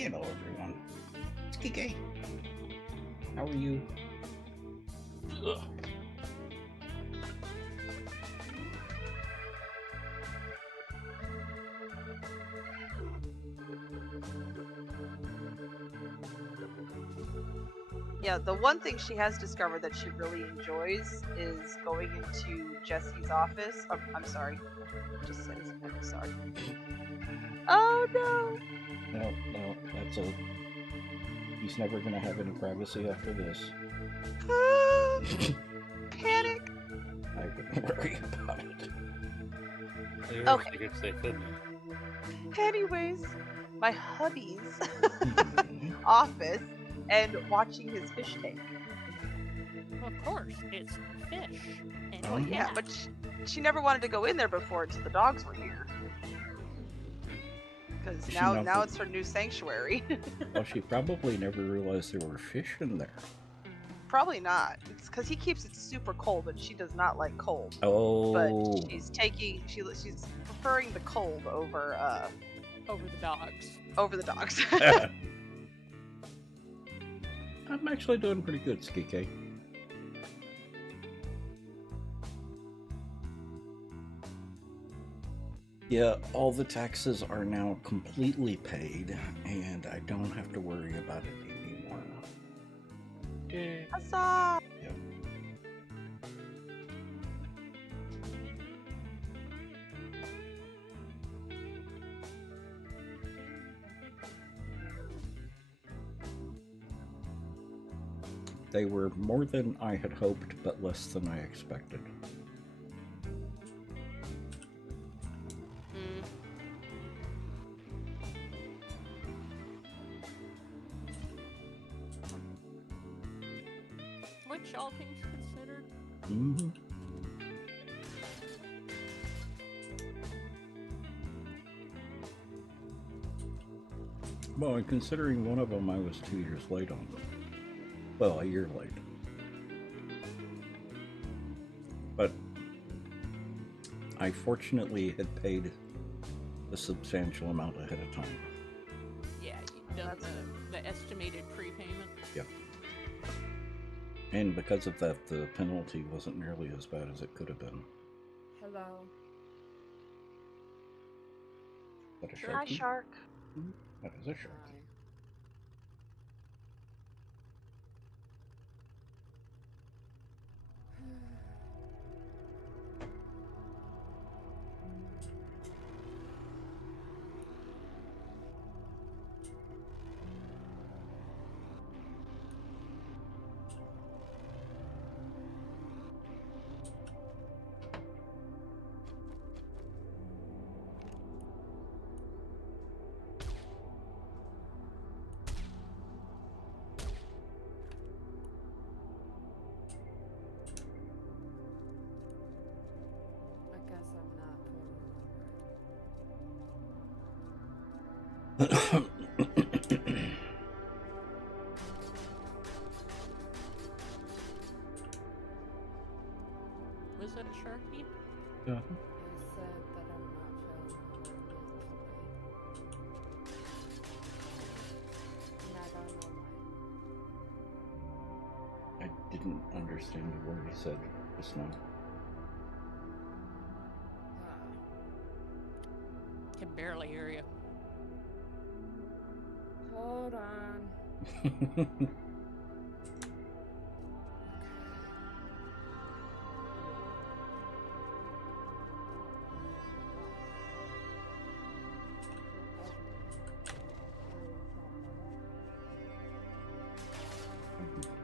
Hello, everyone. It's Kike. How are you? Ugh. Yeah, the one thing she has discovered that she really enjoys is going into Jesse's office. I'm sorry. Just said his name. I'm sorry. Oh no! No, that's a... He's never gonna have any privacy after this. Panic! I wouldn't worry about it. I guess they couldn't. Anyways, my hubby's office and watching his fish tank. Of course, it's fish. And Well, yeah, but she never wanted to go in there before until the dogs were here. Because now it's her new sanctuary. Well, she probably never realized there were fish in there. Probably not. It's because he keeps it super cold, and she does not like cold. Oh. But she's preferring the cold over over the dogs. Over the dogs. I'm actually doing pretty good, Skike. Yeah, all the taxes are now completely paid, and I don't have to worry about it anymore. Yay. Huzzah! Yep. They were more than I had hoped, but less than I expected. Which all things considered. Mm-hmm. Well, and considering one of them I was 2 years late on. Well, a year late. But I fortunately had paid a substantial amount ahead of time. Yeah, you've done the estimated prepayment. Yep. And because of that, the penalty wasn't nearly as bad as it could have been. Hello. Is that a Hi, shark? shark. That is a shark. I guess I'm not Was it a sharky? Yeah. I said that I'm not feeling and I don't know why. I didn't understand a word he said just now. Can barely hear you. Hold on. I'm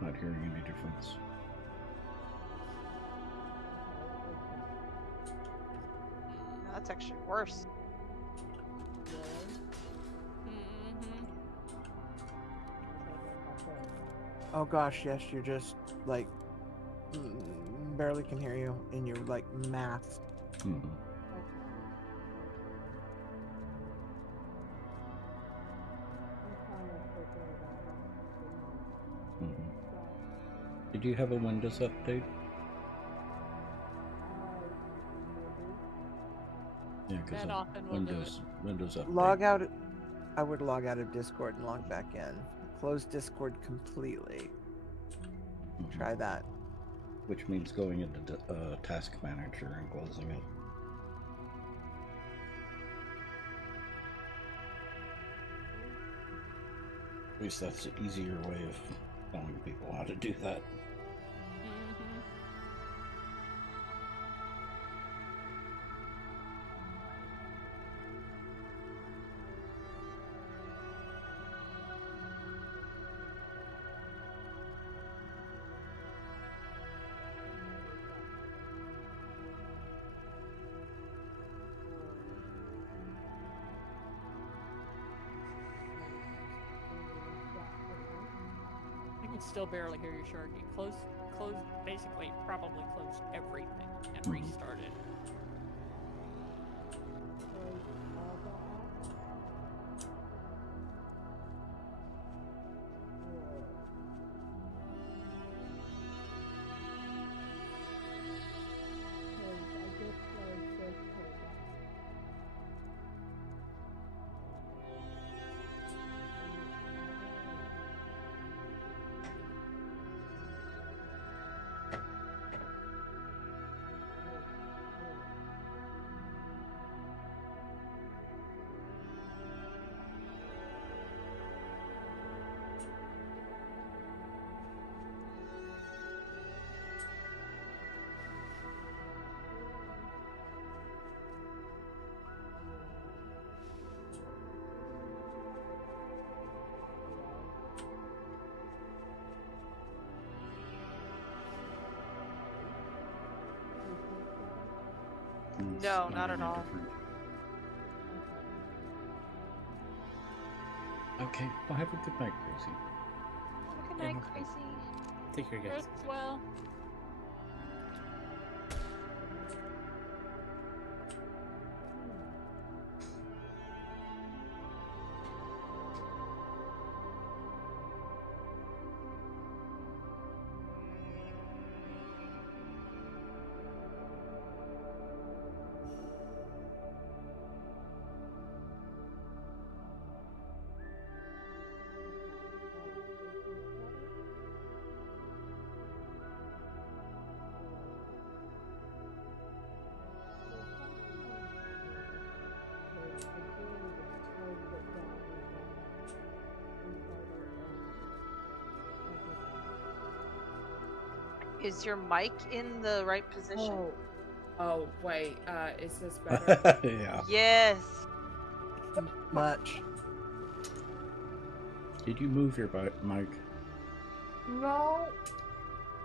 not hearing any difference. That's actually worse. Oh gosh, yes, you're just like barely can hear you, and you're like masked. Mm-hmm. Mm-hmm. Did you have a Windows update? Yeah, because That often will do it. Windows update. Log out. I would log out of Discord and log back in. Close Discord completely. Mhm. Try that. Which means going into Task Manager and closing it. At least that's an easier way of telling people how to do that. Mm-hmm. I can still barely hear you, Sharky. Close, basically, probably close everything and Mhm. restart it. It's No, not at any all. different. Okay, well, have a good night, Crazy. Good Yeah, night, no Crazy. Take care, guys. Rest well. Is your mic in the right position? Oh, wait. Is this better? Yeah. Yes. Much. Did you move your mic? No.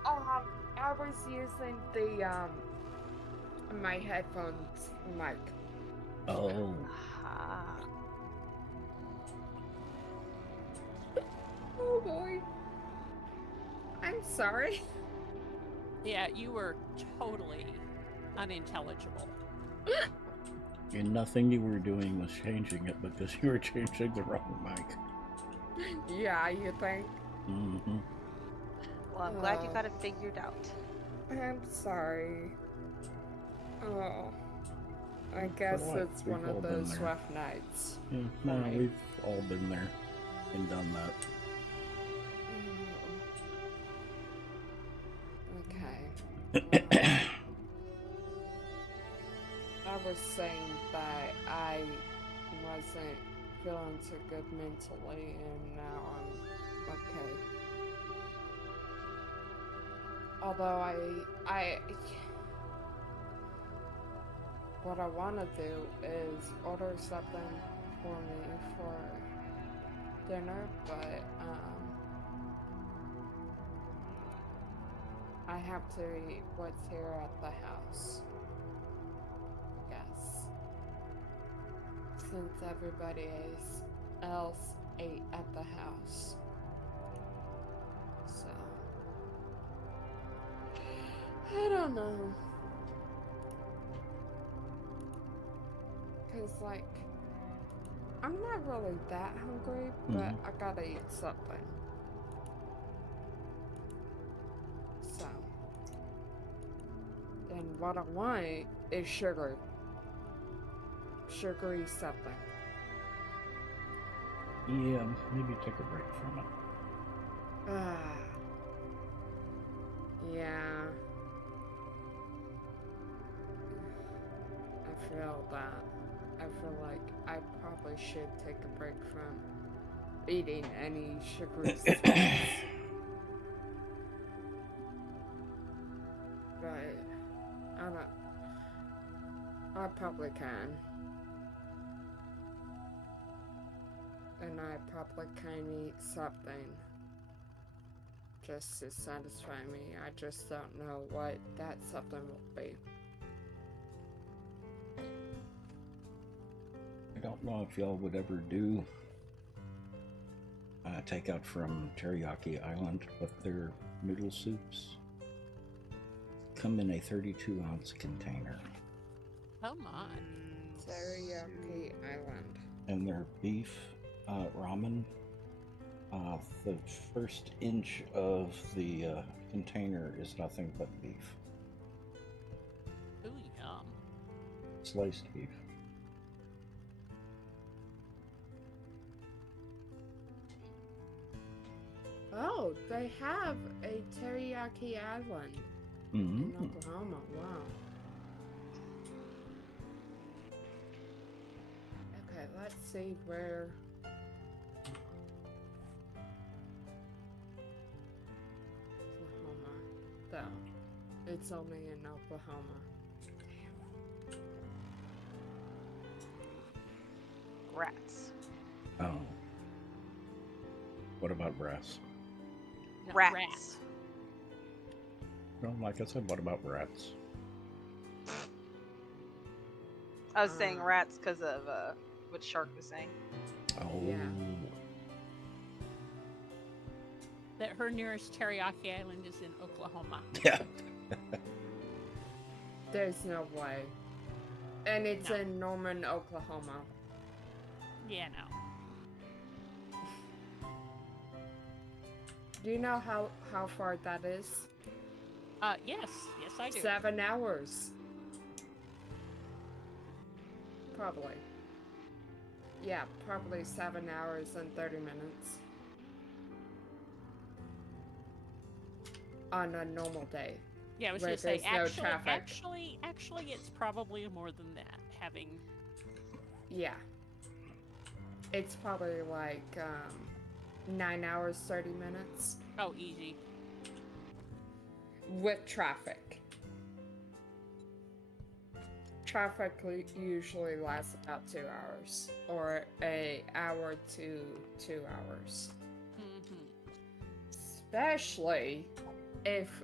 I was using the my headphones mic. Oh. Ah. Oh boy. I'm sorry. Yeah, you were totally unintelligible. And nothing you were doing was changing it because you were changing the wrong mic. Yeah, you think? Mm-hmm. Well, I'm glad you Oh. got it figured out. I'm sorry. Oh. I guess what? it's We've one all of been those there. rough nights. Yeah, no, Right. we've all been there and done that. Okay. I was saying that I wasn't feeling so good mentally, and now I'm okay. Although what I want to do is order something for me for dinner, but I have to eat what's here at the house. I guess. Since everybody else ate at the house. So I don't know. Cause like I'm not really that hungry, but I gotta eat something. So and what I want is sugar. Sugary something. Yeah, maybe take a break from it. Yeah. I feel that. I feel like I probably should take a break from eating any sugary sweets. But I probably can. And I probably can eat something just to satisfy me. I just don't know what that something will be. I don't know if y'all would ever do takeout from Teriyaki Island, but their noodle soups come in a 32-ounce container. Come on. Teriyaki Island. And their beef ramen, the first inch of the container is nothing but beef. Ooh, yum. Sliced beef. Oh, they have a Teriyaki Island in Oklahoma. Wow. Okay, let's see where. Oklahoma. Though. It's only in Oklahoma. Rats. Oh. What about brass? No, Rats. Well, like I said, what about rats? I was saying rats because of what Shark was saying. Oh. Yeah. That her nearest teriyaki island is in Oklahoma. Yeah. There's no way. And it's No. in Norman, Oklahoma. Yeah, no. Do you know how far that is? Yes, I do. 7 hours. Probably. Yeah, probably 7 hours and 30 minutes. On a normal day. Yeah, I was where gonna say there's no traffic. actually, it's probably more than that. Having Yeah. It's probably like 9 hours, 30 minutes. oh, easy. With traffic. Traffic usually lasts about 2 hours. Or an hour to 2 hours. Especially if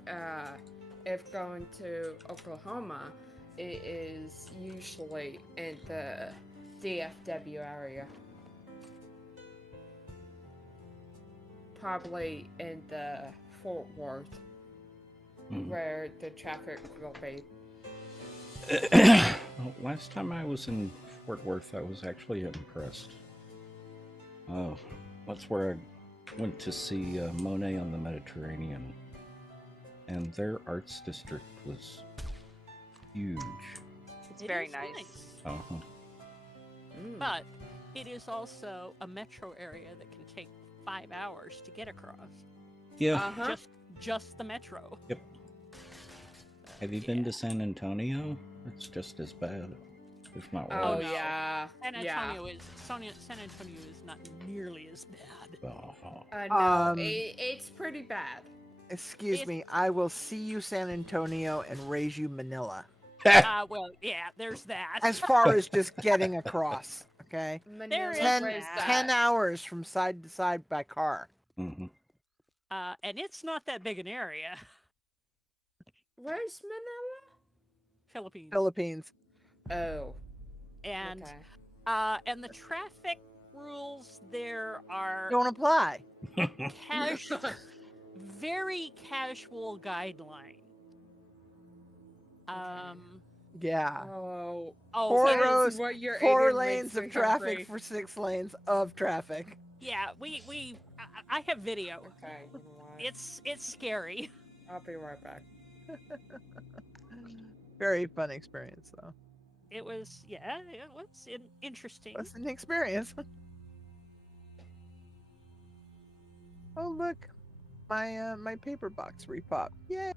going to Oklahoma, it is usually in the DFW area. Probably in the Fort Worth, where the traffic will be. Well, last time I was in Fort Worth, I was actually impressed. Oh, that's where I went to see Monet on the Mediterranean, and their arts district was huge. It's It very is nice. Uh-huh. But it is also a metro area that can take 5 hours to get across. Yeah. Uh-huh. Just the metro. Yep. Have you been to San Antonio? It's just as bad, if not worse. Oh, no. yeah. San Yeah. Antonio is not nearly as bad. Oh. No, it's pretty bad. Excuse It's- me, I will see you San Antonio and raise you Manila. Well, yeah, there's that. As far as just getting across, okay? There is 10, that. 10 hours from side to side by car. Mm-hmm. And it's not that big an area. Where's Manila? Philippines. Philippines. Oh. And Okay. and the traffic rules there are Don't apply. very casual guideline. Yeah. Oh. Four it is- rows, what your 4 idiot lanes makes of me traffic hungry. for 6 lanes of traffic. yeah, I have video. Okay, you know what? It's scary. I'll be right back. Very fun experience, though. It was interesting. What's an experience? Oh look, my paper box repopped. Yay!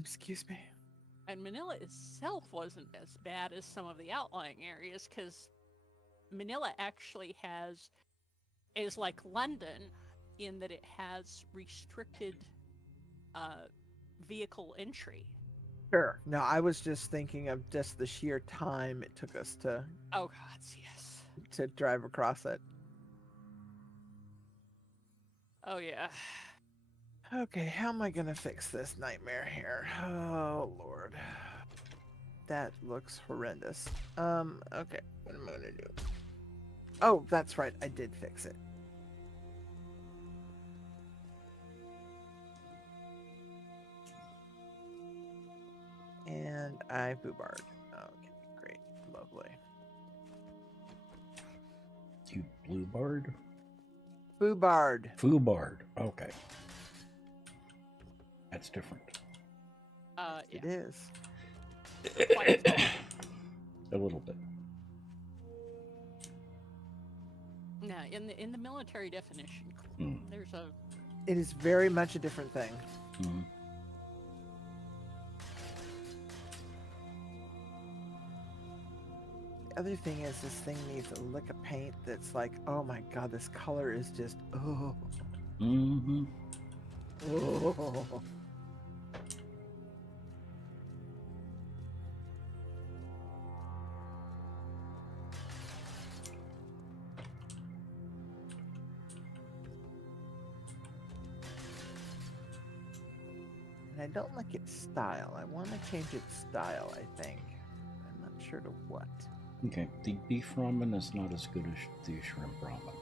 Excuse me. And Manila itself wasn't as bad as some of the outlying areas, because Manila actually is like London in that it has restricted vehicle entry. Sure. No, I was just thinking of just the sheer time it took us to Oh God, yes. drive across it. Oh yeah. Okay, how am I gonna fix this nightmare here? Oh Lord, that looks horrendous. Okay, what am I gonna do? Oh, that's right, I did fix it. And I boobarred. Okay, great, lovely. You blue barred? Boobarred. Foobarred. Okay. That's different. Yeah. It is. Quite a bit. A little bit. No, in the military definition, there's a. It is very much a different thing. Mm. The other thing is, this thing needs a lick of paint that's like, oh my god, this color is just, oh. Mm-hmm. Oh. And I don't like its style. I want to change its style, I think. I'm not sure to what. Okay, the beef ramen is not as good as the shrimp ramen.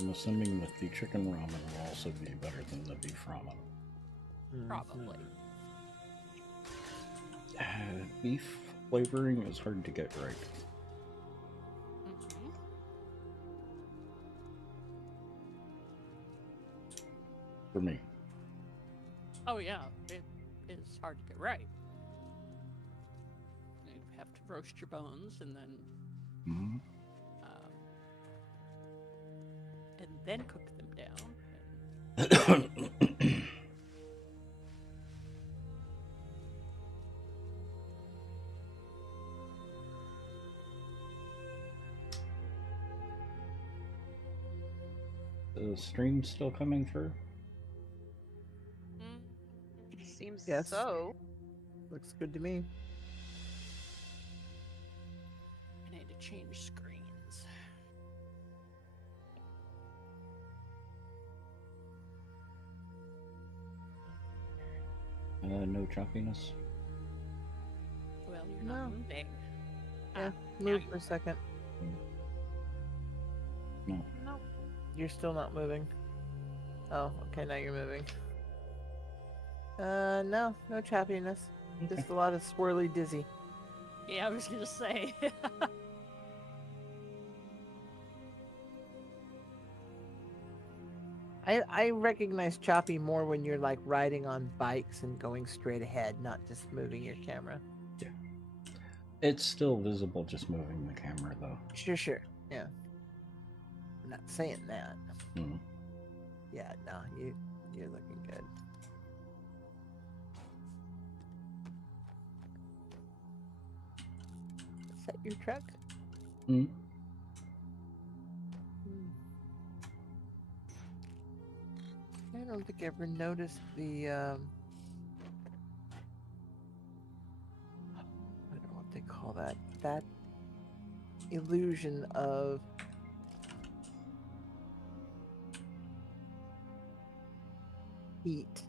I'm assuming that the chicken ramen will also be better than the beef ramen. Probably. Beef flavoring is hard to get right. Mm-hmm. For me. Oh yeah, it is hard to get right. You have to roast your bones and Mm-hmm. then cook them down. The stream's still coming through? Seems Yes. so. Looks good to me. I need to change screens. No choppiness? Well, you're not No. moving. Yeah, now move you for a second. No. No. You're still not moving. Oh, okay, now you're moving. No choppiness. Okay. Just a lot of swirly dizzy. Yeah, I was gonna say. I recognize choppy more when you're like riding on bikes and going straight ahead, not just moving your camera. Yeah. It's still visible just moving the camera, though. Sure. Yeah. I'm not saying that. Mm. Yeah, no, you're looking good. Is that your truck? Mm. I don't think I ever noticed the I don't know what they call that. That illusion of heat,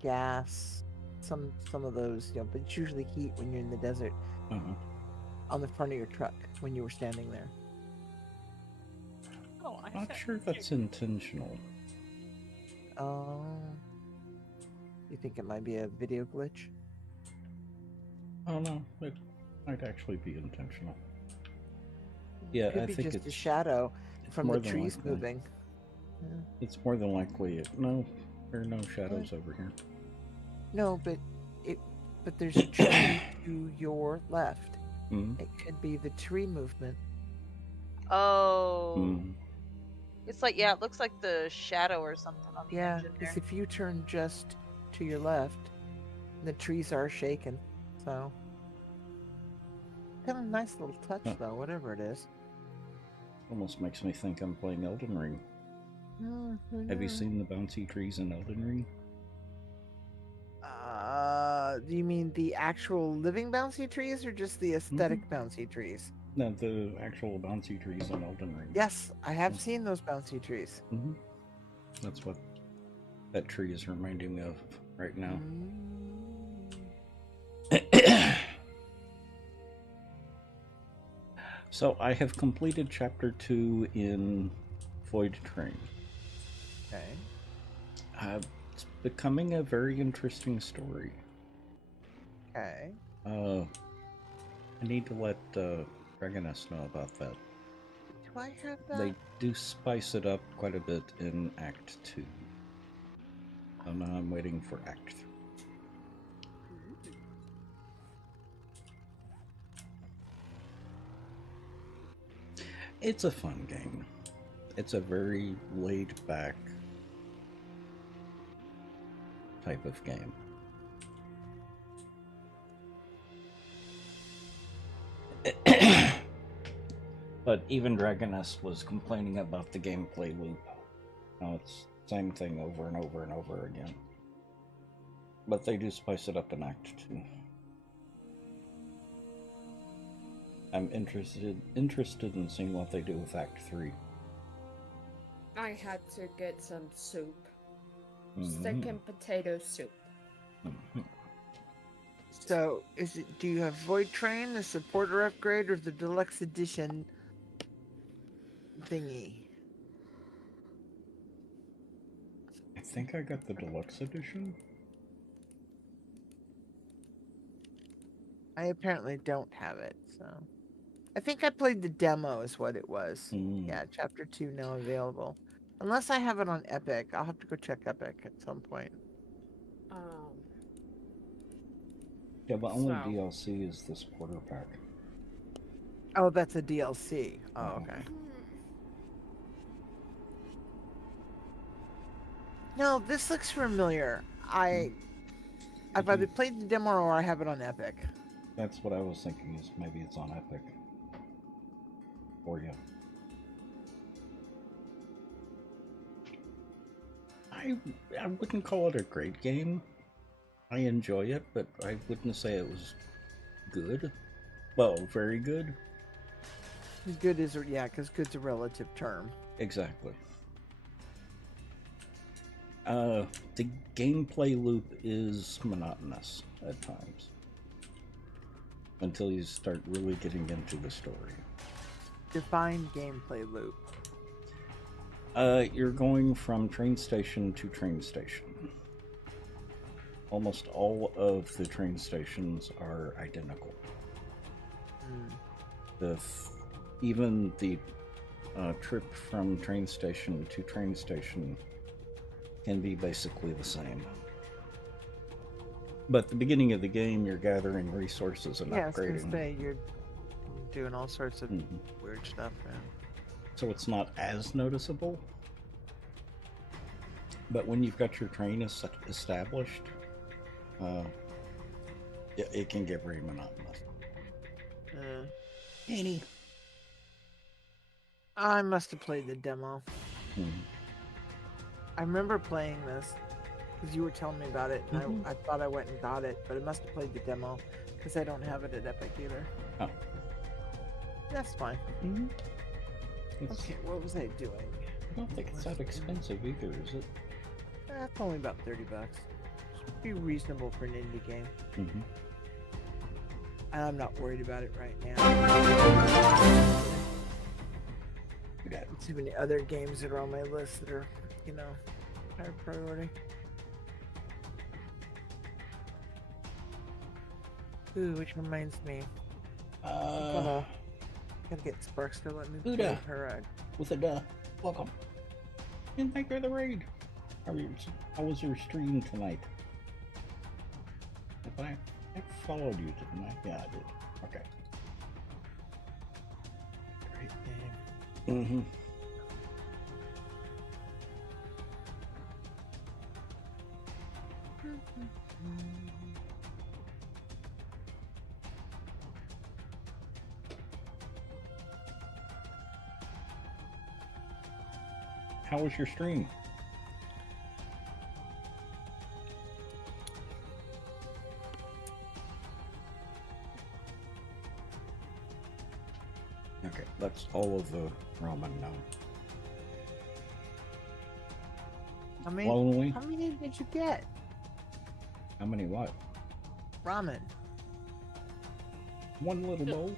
gas, some of those, but it's usually heat when you're in the desert Uh-huh. on the front of your truck when you were standing there. Oh, I Not said- sure that's intentional. Oh, you think it might be a video glitch? Oh no, it might actually be intentional. Yeah, Could I be think just a it's shadow from more the than trees likely. moving. It's more than likely no, there are no shadows over here. No, but there's a tree to your left. Mm. It could be the tree movement Oh. Mm. It's like, yeah, it looks like the shadow or something on the Yeah, engine there. because if you turn just to your left, the trees are shaking. So, kind of nice little touch, Huh. though, whatever it is. Almost makes me think I'm playing Elden Ring. Have you seen the bouncy trees in Elden Ring? Do you mean the actual living bouncy trees or just the aesthetic bouncy trees? No, the actual bouncy trees in Elden Ring. Yes, I have Yeah. seen those bouncy trees. Mm-hmm. That's what that tree is reminding me of right now. So I have completed chapter 2 in Void Train. Okay. It's becoming a very interesting story. Okay. I need to let Dragoness know about that. Do I have that? They do spice it up quite a bit in Act 2. So now I'm waiting for Act 3. It's a fun game. It's a very laid back type of game. But even Dragoness was complaining about the gameplay loop. Now it's the same thing over and over and over again. But they do spice it up in Act 2. I'm interested in seeing what they do with Act 3. I had to get some soup. Mhm. Steak and potato soup. Mhm. So, do you have Void Train, the supporter upgrade, or the deluxe edition thingy? I think I got the deluxe edition. I apparently don't have it, so. I think I played the demo, is what it was. Mm. Yeah, chapter 2 now available. Unless I have it on Epic. I'll have to go check Epic at some point. Yeah, but only So- DLC is the supporter pack. Oh, that's a DLC. Oh, Oh. okay. No, this looks familiar. I've either played the demo or I have it on Epic. That's what I was thinking, is maybe it's on Epic. For you. I wouldn't call it a great game. I enjoy it, but I wouldn't say it was good. Well, very good. Good is, yeah, because good's a relative term. Exactly. The gameplay loop is monotonous at times. Until you start really getting into the story. Define gameplay loop. You're going from train station to train station. Almost all of the train stations are identical. Even the trip from train station to train station can be basically the same. But at the beginning of the game, you're gathering resources and Yeah, I was upgrading. gonna say, you're doing all sorts of Mhm. weird stuff, man. So it's not as noticeable. But when you've got your train established, it can get very monotonous. Annie. I must have played the demo. I remember playing this because you were telling me about it, and I thought I went and got it, but I must have played the demo because I don't have it at Epic either. Oh. That's fine. Okay, what was I doing? I don't think it's that expensive either, is it? It's only about $30. Should be reasonable for an indie game. Mm-hmm. I'm not worried about it right now. We got Too many other games that are on my list that are, higher priority. Ooh, which reminds me. Gotta get Sparks to let me play Buddha. her. with a welcome. And thank you for the raid. How was your stream tonight? If I followed you, didn't I? Yeah, I did. Okay. Great name. Mm-hmm. How was your stream? Okay, that's all of the ramen now. Lonely? How many did you get? How many what? Ramen. One little bowl?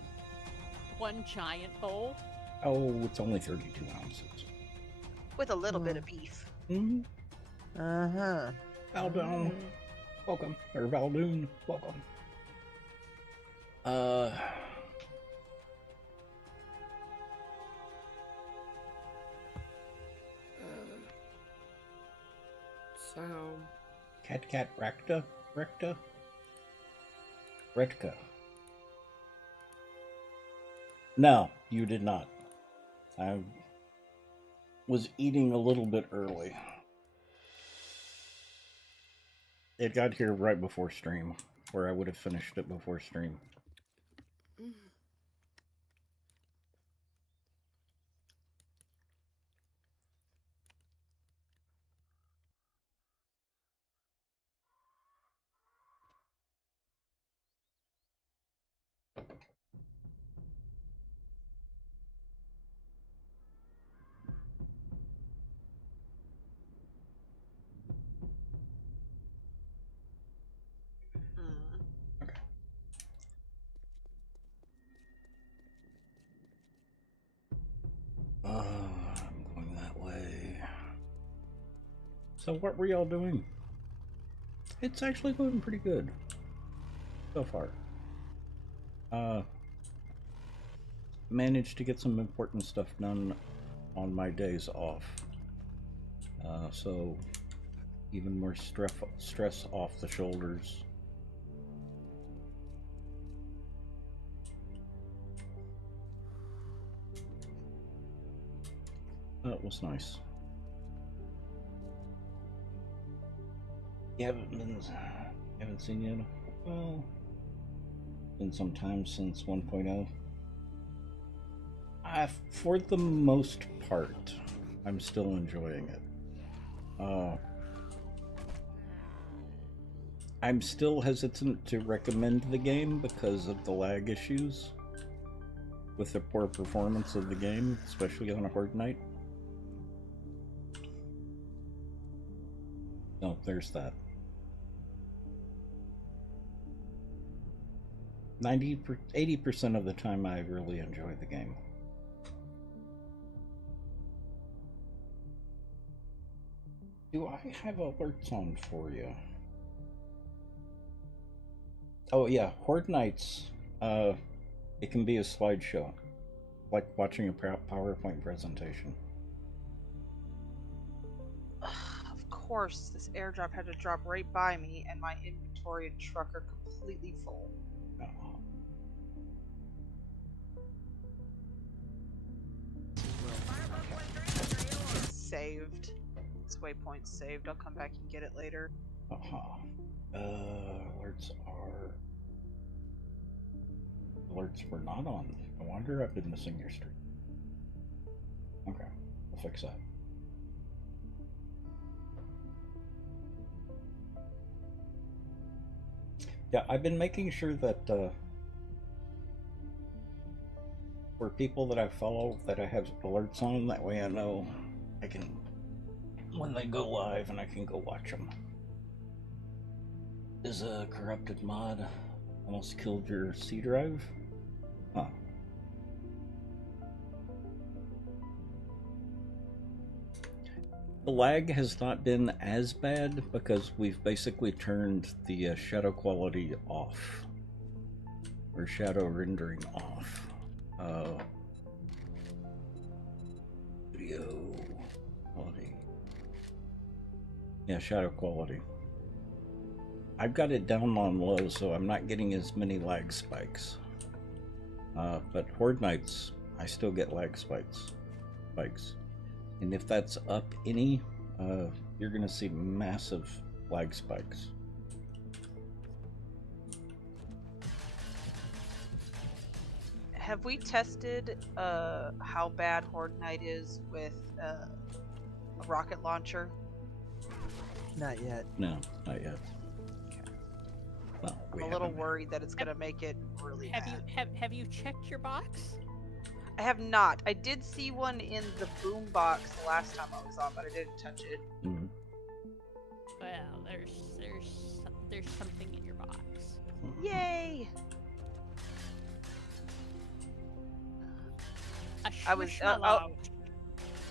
One giant bowl. Oh, it's only 32 ounces. With a little bit of beef. Mm-hmm. Uh-huh. Valdone, welcome. Or Valdoon, welcome. So, Cat Recta? Retka. No, you did not. I was eating a little bit early. It got here right before stream, where I would have finished it before stream. Okay. I'm going that way. So what were y'all doing? It's actually going pretty good so far. Managed to get some important stuff done on my days off. So even more stress off the shoulders. That was nice. You haven't seen yet? Well, been some time since 1.0. For the most part, I'm still enjoying it. I'm still hesitant to recommend the game because of the lag issues with the poor performance of the game, especially on a Horde night. No, there's that. 80% of the time I really enjoy the game. Do I have alerts on for you? Oh yeah, Horde Nights, it can be a slideshow, like watching a PowerPoint presentation. Of course, this airdrop had to drop right by me, and my inventory and truck are completely full. Oh. It's saved. This waypoint's saved. I'll come back and get it later. Alerts were not on. No wonder I've been missing your stream. Okay, I'll fix that. Yeah, I've been making sure that for people that I follow that I have alerts on, that way I know I can, when they go live, and I can go watch them. Is a corrupted mod almost killed your C drive? Huh. The lag has not been as bad because we've basically turned the shadow quality off, or shadow rendering off. Video quality. Yeah, shadow quality. I've got it down on low, so I'm not getting as many lag spikes. But Horde Nights, I still get lag spikes. spikes. And if that's up any, you're going to see massive lag spikes. Have we tested how bad Horde Night is with a rocket launcher? Not yet. No, not yet. Well, we I'm a little haven't. worried that it's going to make it really Have bad. have you checked your box? I have not. I did see one in the boom box the last time I was on, but I didn't touch it. Mhm. Well, there's something in your box. Yay! A I was, Schmishmallow.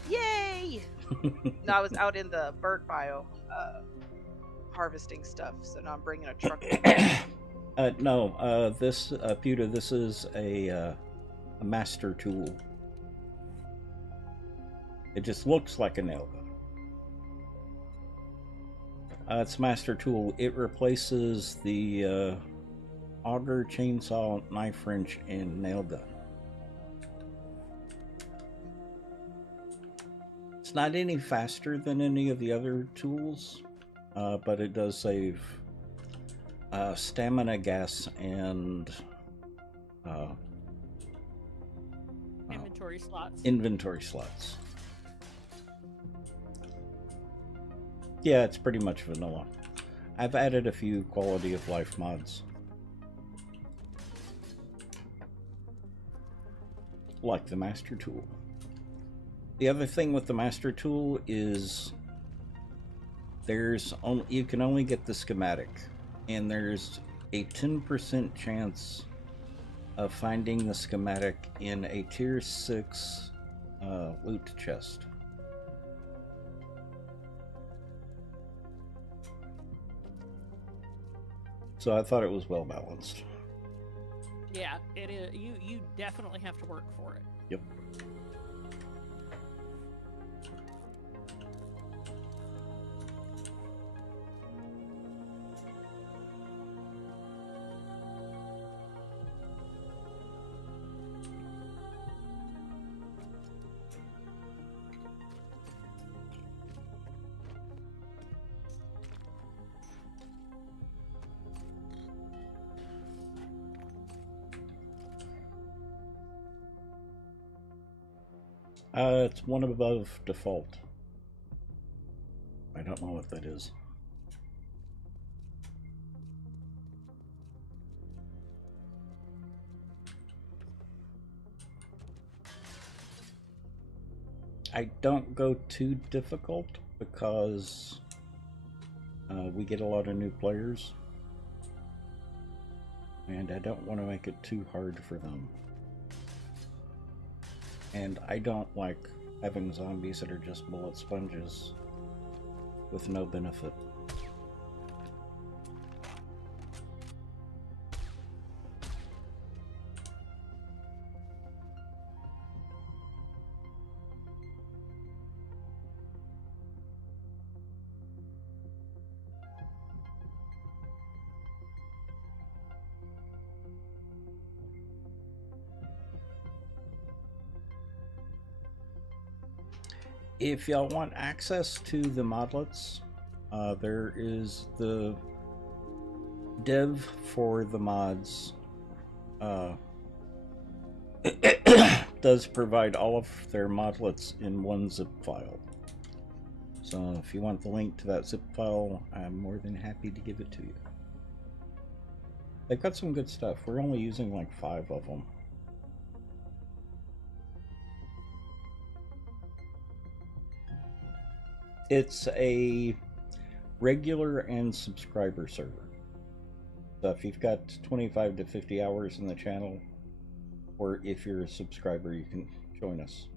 Yay! No, I was out in the bird biome harvesting stuff, so now I'm bringing a truck. No, this Pewta, this is a master tool. It just looks like a nail gun. It's a master tool. It replaces the auger, chainsaw, knife wrench, and nail gun. It's not any faster than any of the other tools, but it does save stamina, gas, and Inventory slots. inventory slots. Yeah, it's pretty much vanilla. I've added a few quality of life mods. Like the master tool. The other thing with the master tool is you can only get the schematic, and there's a 10% chance of finding the schematic in a tier 6 loot chest. So I thought it was well balanced. Yeah, it is. You definitely have to work for it. Yep. It's one above default. I don't know what that is. I don't go too difficult because we get a lot of new players, and I don't want to make it too hard for them. And I don't like having zombies that are just bullet sponges with no benefit. If y'all want access to the modlets, there is the dev for the mods does provide all of their modlets in one zip file. So if you want the link to that zip file, I'm more than happy to give it to you. They've got some good stuff. We're only using like 5 of them. It's a regular and subscriber server. So if you've got 25 to 50 hours in the channel, or if you're a subscriber, you can join us.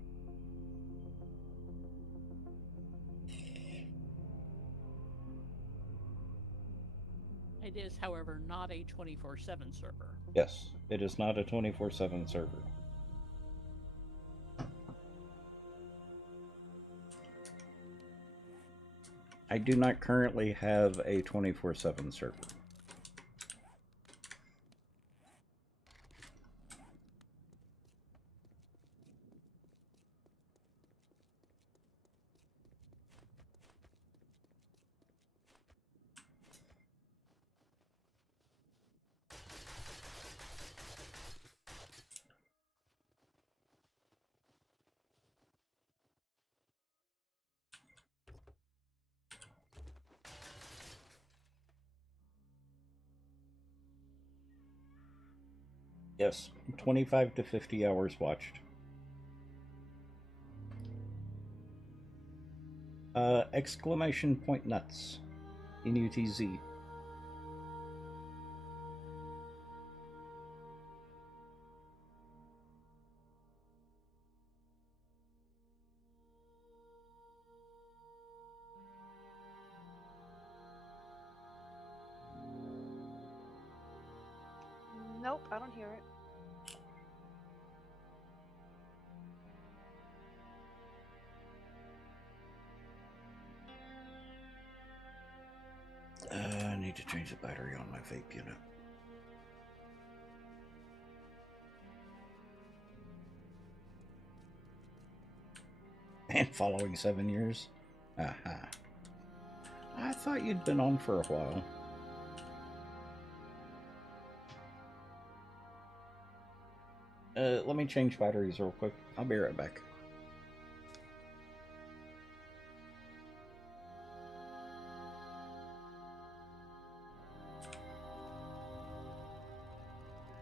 It is, however, not a 24/7 server. Yes, it is not a 24/7 server. I do not currently have a 24/7 server. Yes, 25 to 50 hours watched. Exclamation point nuts. NUTZ. Nope, I don't hear it. I need to change the battery on my vape unit. And following 7 years? Aha. I thought you'd been on for a while. Let me change batteries real quick. I'll be right back.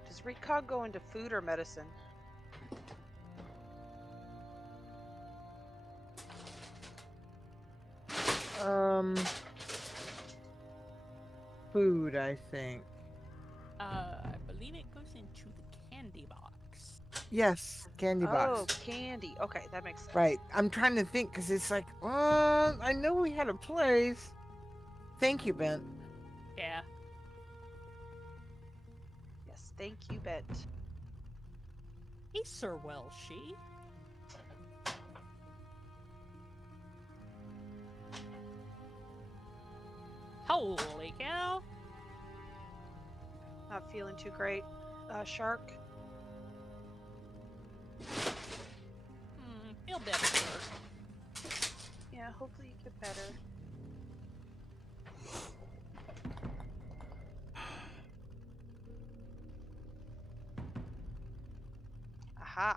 Does recog go into food or medicine? Food, I think. I believe it goes into the candy box. Yes, candy Oh, box. candy. Okay, that makes sense. Right. I'm trying to think because it's like, I know we had a place. Thank you, Ben. Yeah. Yes, thank you, Bet. Hey, Sir Welshie. Holy cow. Not feeling too great. Shark. Feel better, sir. Yeah, hopefully you get better. Aha.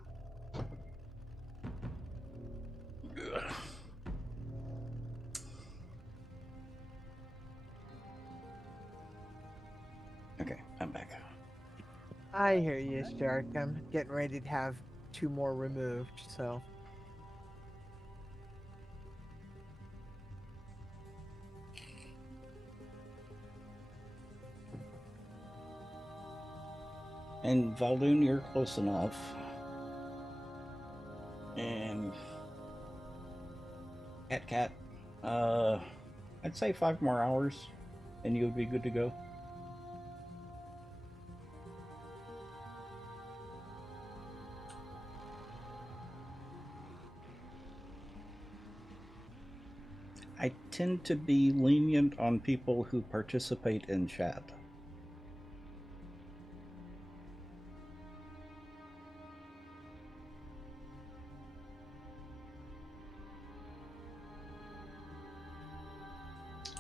Okay, I'm back. I hear you, Shark. I'm getting ready to have 2 more removed, so. And Valdoon, you're close enough. And Cat, I'd say 5 more hours, and you'll be good to go. I tend to be lenient on people who participate in chat.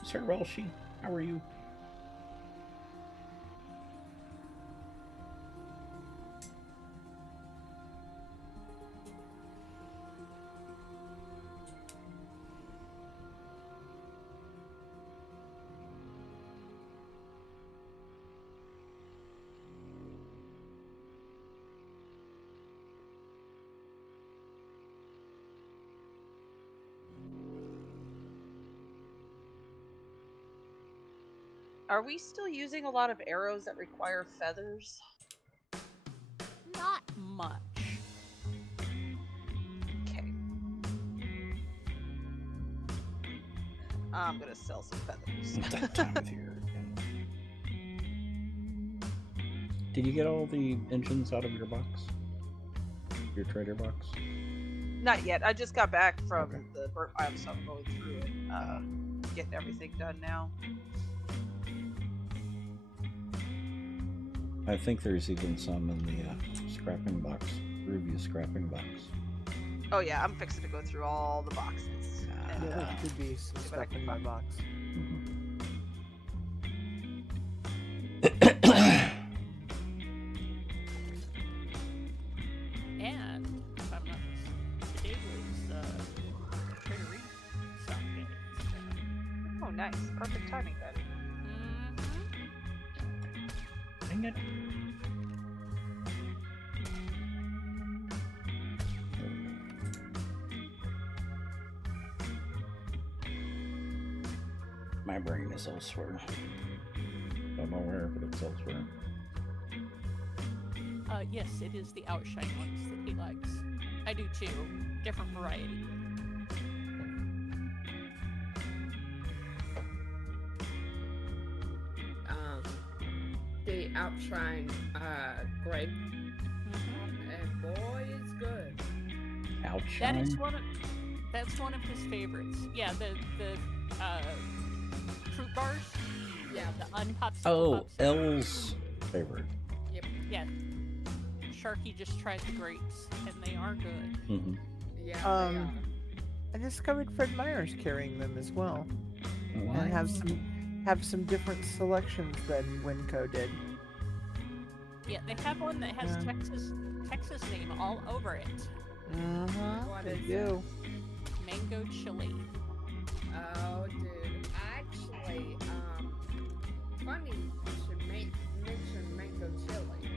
Sir Welshie, how are you? Are we still using a lot of arrows that require feathers? Not much. Okay. I'm gonna sell some feathers. That time of year again. Did you get all the engines out of your box? Your trader box? Not yet. I just got back from Okay. the burnt pile, so I'm going through it. Getting everything done now. I think there's even some in the scrapping box, Rubia scrapping box. Oh yeah, I'm fixing to go through all the boxes. And, Yeah, there could be some see what I stuff can in my find. box. And if I'm not today was Trader Reed Sunday. Oh nice. Perfect timing then. Dang it. My brain is elsewhere. Don't know where, but it's elsewhere. Yes, it is the outshine ones that he likes. I do too. Different variety. The outshine grape, Mhm. and boy, it's good. Outshine? That's one of his favorites. Yeah, the fruit bars. Yeah. The unpopsicle. Oh, popsicle. L's favorite. Yep. Yeah. Sharky just tried the grapes, and they are good. Mm-hmm. Yeah. Um, I discovered Fred Meyer's carrying them as well, and have some different selections than Winco did. Yeah, they have one that has Yeah. Texas name all over it. What They is do. Mango chili. Oh, dude. Actually, funny you should mention mango chili.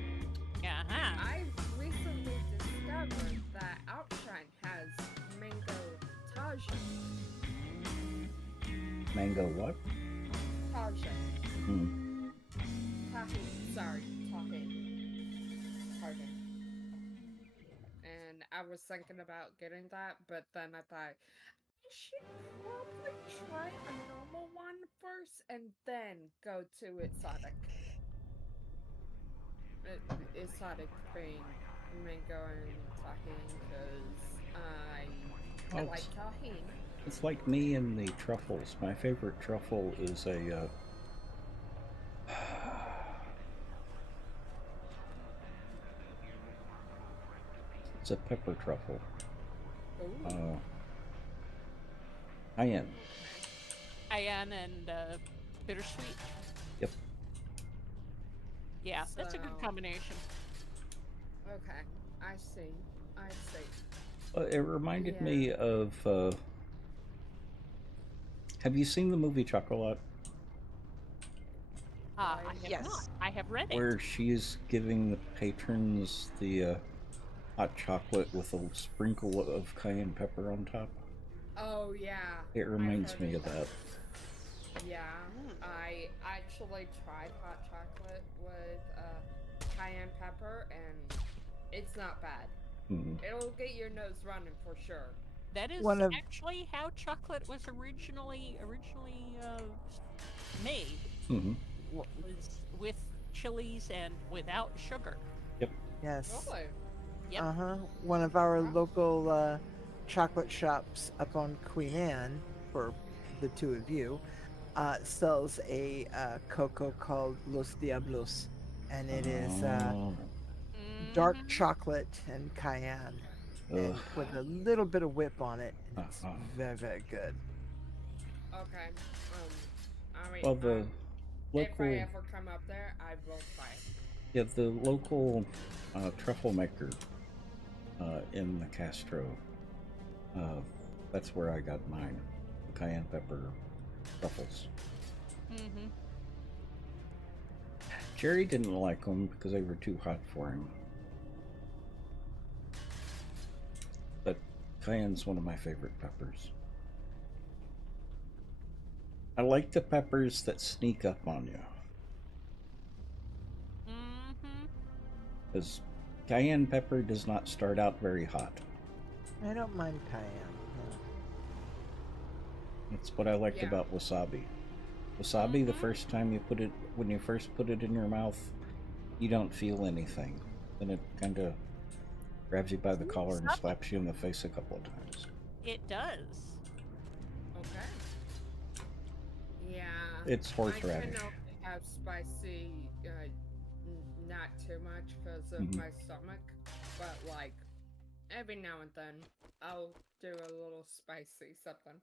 Uh-huh. I recently discovered that Outshine has mango tajin. Mango what? Tajin. Hmm. Tajin. Sorry, tajin. And I was thinking about getting that, but then I thought I should probably try a normal one first and then go to exotic. Exotic being mango and tahini because I Oh, like tahini. It's like me and the truffles. My favorite truffle is a it's a pepper truffle. Ooh. Cayenne. Cayenne and bittersweet. Yep. Yeah, that's a good So- combination. Okay, I see. It reminded Yeah. me of. Have you seen the movie Chocolat, I have Yes. not. I have read it. where she's giving the patrons the hot chocolate with a sprinkle of cayenne pepper on top? Oh yeah. It I've reminds heard me of that. Yeah, I actually tried hot chocolate with cayenne pepper, and it's not bad. Mhm. It'll get your nose running for sure. That is One of- actually how chocolate was originally made. Mhm. Was with chilies and without sugar. Yes. Really? Yep. One of our local chocolate shops up on Queen Anne, for the two of you, sells a cocoa called Los Diablos, and it is Oh. dark Mhm. chocolate and cayenne, and Ugh. with a little bit of whip on it. And it's Uh-uh. very, very good. Okay. I mean, Well, the if I local, ever come up there, I will try it. yeah, the local truffle maker in the Castro. That's where I got mine, the cayenne pepper truffles. Mhm. Jerry didn't like them because they were too hot for him. But cayenne's one of my favorite peppers. I like the peppers that sneak up on you, Mhm. because cayenne pepper does not start out very hot. I don't mind cayenne. No. That's what I liked Yeah. about wasabi. Wasabi, the Mhm. first time you put it, when you first put it in your mouth, you don't feel anything. Then it kind of grabs you by the collar and Wasabi- slaps you in the face a couple of times. It does. Okay. Yeah. It's I horseradish. can only have spicy, not too much because of Mhm. my stomach, but like every now and then I'll do a little spicy something.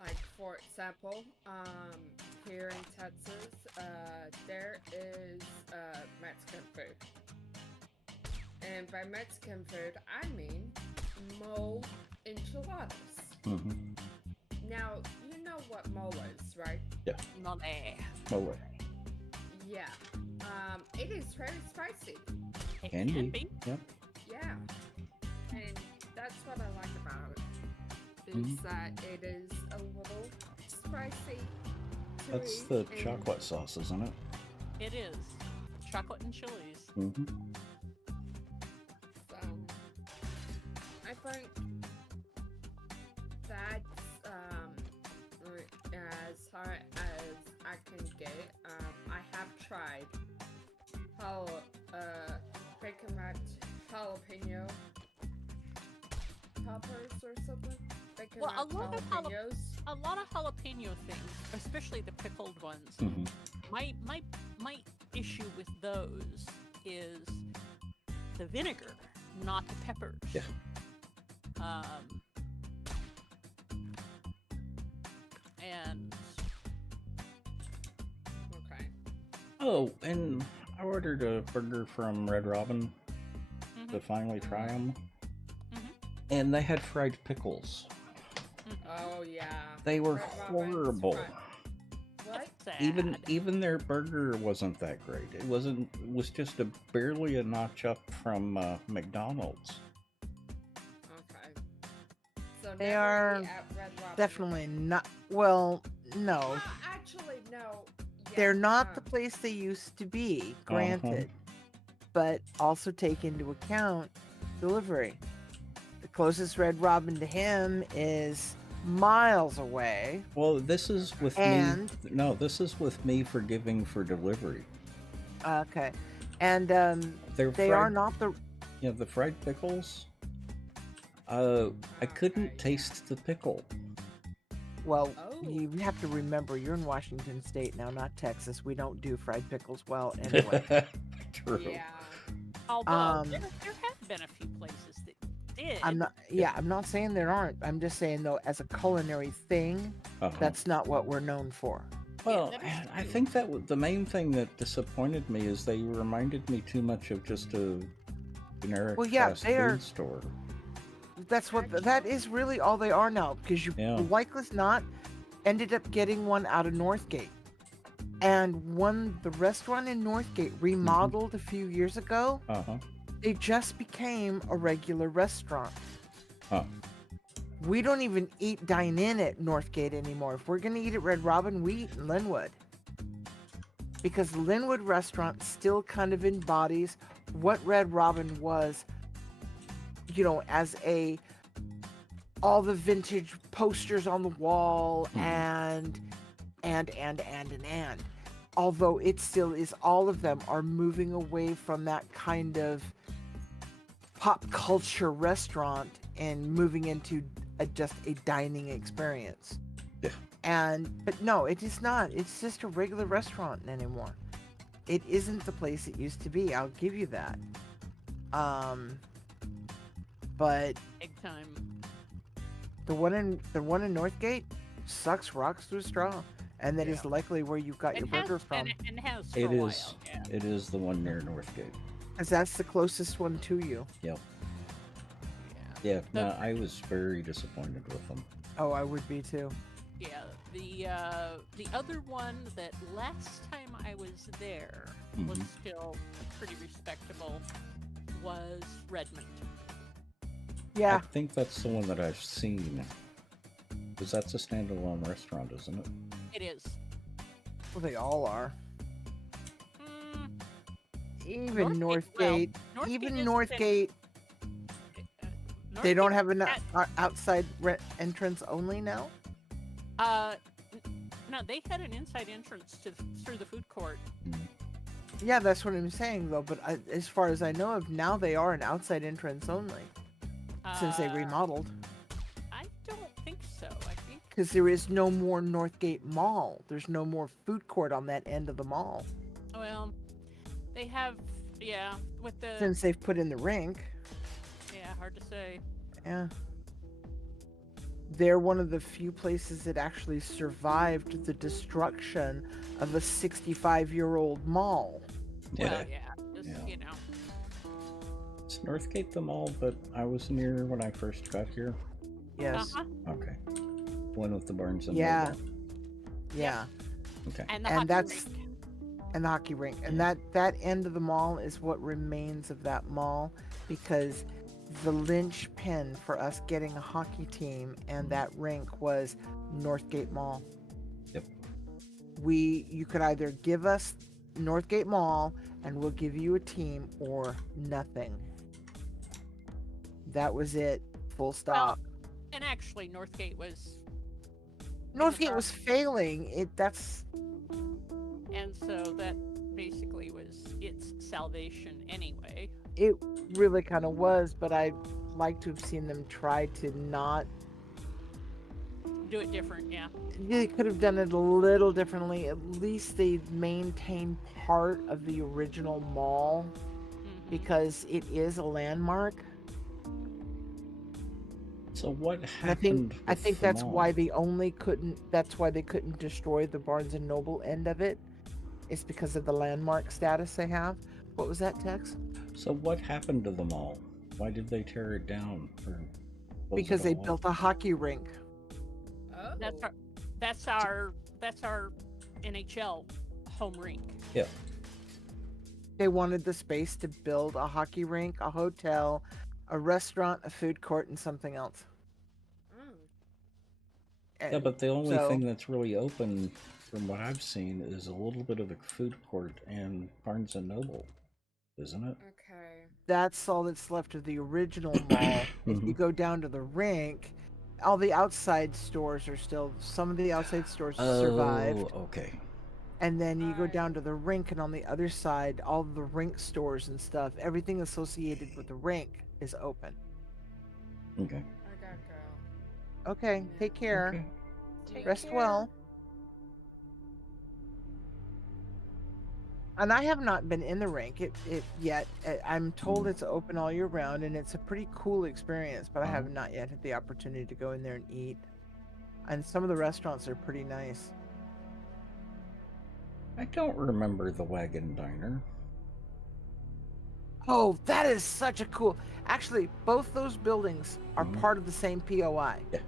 Like for example, here in Texas, there is Mexican food, and by Mexican food I mean mole enchiladas. Mm-hmm. Now, you know what mole is, right? Mole. Mole. Yeah. It is very spicy. It Can be. Yep. Yeah. And that's what I like about it. is Mhm. that it is a little spicy. to That's eat, the and chocolate sauce, isn't it? It is chocolate and chilies. Mm-hmm. So, I think that's as hard as I can get. I have tried bacon wrapped jalapeno poppers or something. Bacon Well, wrapped jalapenos. A lot of jalapeno things, especially the pickled ones. Mm-hmm. My issue with those is the vinegar, not the peppers. Yeah. And Okay. Oh, and I ordered a burger from Red Robin to mhm, finally try them, mhm, and they had fried pickles. Oh yeah. They were Red Robin's horrible. What? sad. Even their burger wasn't that great. It wasn't. It was just barely a notch up from McDonald's. Okay. So They never are eat at Red Robin Definitely again. not. Well, no. Well, actually, no. They're Yes, not the place they used to be, granted. But also take into account delivery. The closest Red Robin to him is miles away. Well, this is with And- me. No, this is with me forgiving for delivery. Okay. And They're they are not the. Yeah, the fried pickles. I couldn't Okay. taste the pickle. Well, Oh. you have to remember you're in Washington State now, not Texas. We don't do fried pickles well anyway. True. Yeah. Although there um, have been a few places that did. I'm not. Yeah, I'm not saying there aren't. I'm just saying though, as a culinary thing, Uh-huh. that's not what we're known for. Well, that is I true. think that the main thing that disappointed me is they reminded me too much of just a generic Well, yeah, fast they are- food store. That is really all they are now, because you Yeah. like as not ended up getting one out of Northgate, and the restaurant in Northgate remodeled a few years ago. Uh-huh. They just became a regular restaurant. Huh. We don't even dine in at Northgate anymore. If we're gonna eat at Red Robin, we eat in Linwood, because the Linwood restaurant still kind of embodies what Red Robin was, as all the vintage posters on the wall and. Although it still is, all of them are moving away from that kind of pop culture restaurant and moving into just a dining experience. Yeah. But no, it is not. It's just a regular restaurant anymore. It isn't the place it used to be. I'll give you that. But Big time. the one in Northgate sucks rocks through a straw, and that is likely where you got your burger from, And has for It a while. is. Yeah. It is the one near Northgate. because that's the closest one to you. Yep. Yeah. Yeah. No, I was very disappointed with them. Oh, I would be too. Yeah, the other one that last time I was there was Mhm. still pretty respectable was Redmond. Yeah, I think that's the one that I've seen. Because that's a standalone restaurant, isn't it? It is. well, they all are. Mm, Even Northgate- Northgate, well, even Northgate Northgate, they don't Northgate have an had- outside entrance only now. No, they had an inside entrance through the food court. Yeah, that's what I'm saying though. But as far as I know of, now they are an outside entrance only since they Uh, remodeled. I don't think so. I think Because there is no more Northgate Mall. There's no more food court on that end of the mall well, they have with the since they've put in the rink. hard to say. Yeah. They're one of the few places that actually survived the destruction of a 65-year-old mall. Well, just, Yeah. Is Northgate the mall that I was near when I first got here? Yes. Uh-huh. Okay. One with the Barnes and Yeah. Noble. Yeah. Okay. And the And hockey that's- rink. And the hockey rink. And that end of the mall is what remains of that mall, because the linchpin for us getting a hockey team and that rink was Northgate Mall. Yep. You could either give us Northgate Mall and we'll give you a team or nothing. That was it. Full stop. And actually, Northgate was, Northgate was failing. and so that basically was its salvation anyway. It really kind of was, but I'd like to have seen them try to not. Do it different, yeah. They could have done it a little differently. At least they maintained part of the original mall Mhm. because it is a landmark. So what And happened? I think that's the why mall? they only couldn't. That's why they couldn't destroy the Barnes and Noble end of it. It's because of the landmark status they have. What was that, Tex? So what happened to the mall? Why did they tear it down? Or close Because it they all up? built a hockey rink. Oh. That's our NHL home rink. Yeah. They wanted the space to build a hockey rink, a hotel, a restaurant, a food court, and something else. Yeah, And but the only so- thing that's really open, from what I've seen, is a little bit of the food court and Barnes and Noble, isn't it? Okay. That's all that's left of the original mall. If you Mhm. go down to the rink, all the outside stores are still. Some of the outside stores survived, Oh, okay. and then you go Alright. down to the rink, and on the other side, all the rink stores and stuff, everything associated with the rink is open. Okay. I gotta go. Okay, take care. Okay. Take Rest care. well. And I have not been in the rink it yet. I'm told it's open all year round, and it's a pretty cool experience. But I have not yet had the opportunity to go in there and eat. And some of the restaurants are pretty nice. I don't remember the Wagon Diner. Oh, that is such a cool. Actually, both those buildings are Mhm. part of the same POI. Yeah.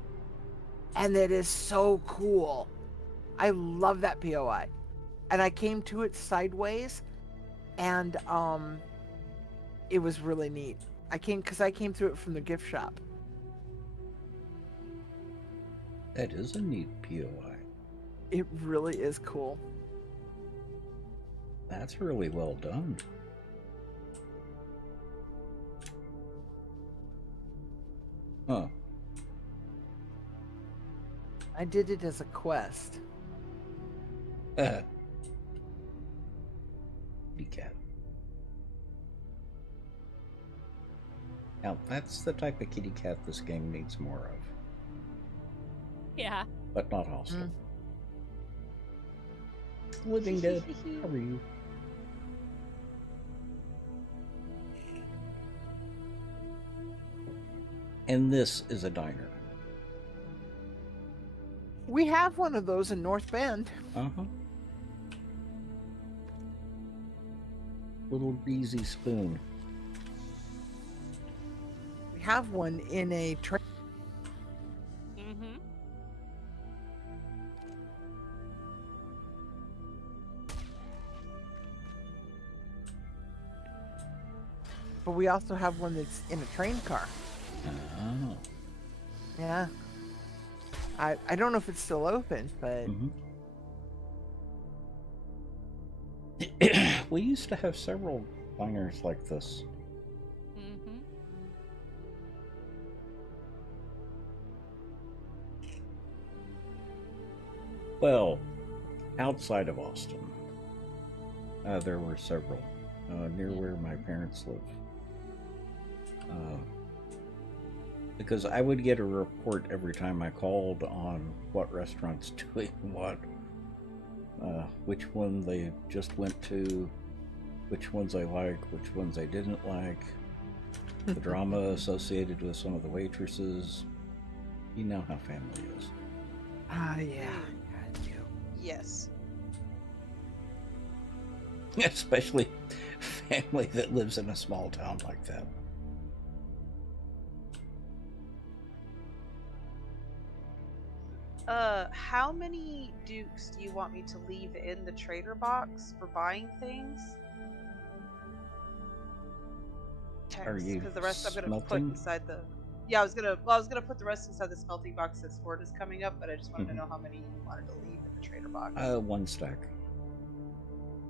And it is so cool. I love that POI. And I came to it sideways, and it was really neat. I came through it from the gift shop. That is a neat POI. It really is cool. That's really well done. Huh. I did it as a quest. Kitty cat. Now, that's the type of kitty cat this game needs more of. Yeah. But not hostile. Living Dead, how are you? And this is a diner. We have one of those in North Bend. Uh-huh. Little greasy spoon. We have one in a train. Mm-hmm. But we also have one that's in a train car. Oh. Yeah. I don't know if it's still open, but We used to have several diners like this. Mm-hmm. Well, outside of Austin, there were several near where my parents live. Because I would get a report every time I called on what restaurant's doing what, which one they just went to, which ones I like, which ones I didn't like, the drama associated with some of the waitresses. You know how family is. yeah. I do. Yes. Especially family that lives in a small town like that. How many dukes do you want me to leave in the trader box for buying things? Are you Because the rest I'm gonna put smelting? inside the. Yeah, I was gonna put the rest inside the smelting box since Ford is coming up, but I just wanted to know how many you wanted to leave in the trader box. 1 stack.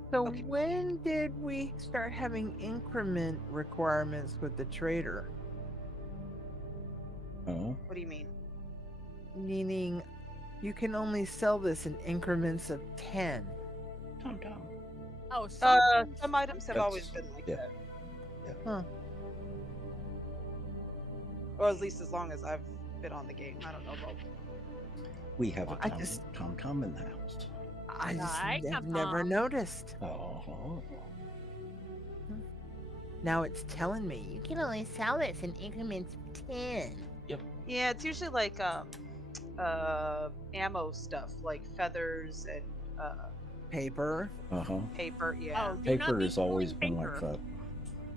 So Okay. when did we start having increment requirements with the trader? Oh, What do you mean? Meaning you can only sell this in increments of 10. Tom. Oh, Some items have always That's- been like yeah. that, Huh. or at least as long as I've been on the game. I don't know about. We have Well, a I Tom, just- Tom in the house. I just Right, have never Tom. noticed. Oh. Now it's telling me you can only sell this in increments of 10. Yeah, it's usually like ammo stuff, like feathers and Paper. paper. Yeah. Oh, do not Paper be has always selling been like paper.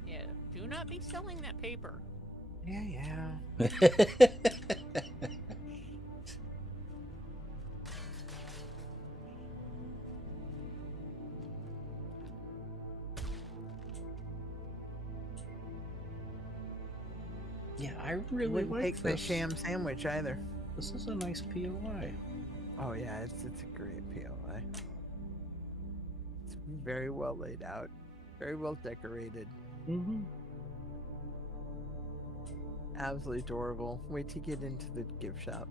Yeah, do not be selling that paper. Yeah. that. Yeah, I really Wouldn't like take my this. sham sandwich either. This is a nice POI. Oh yeah, it's a great POI. It's very well laid out, very well decorated, Mm-hmm. absolutely adorable. Wait to get into the gift shop.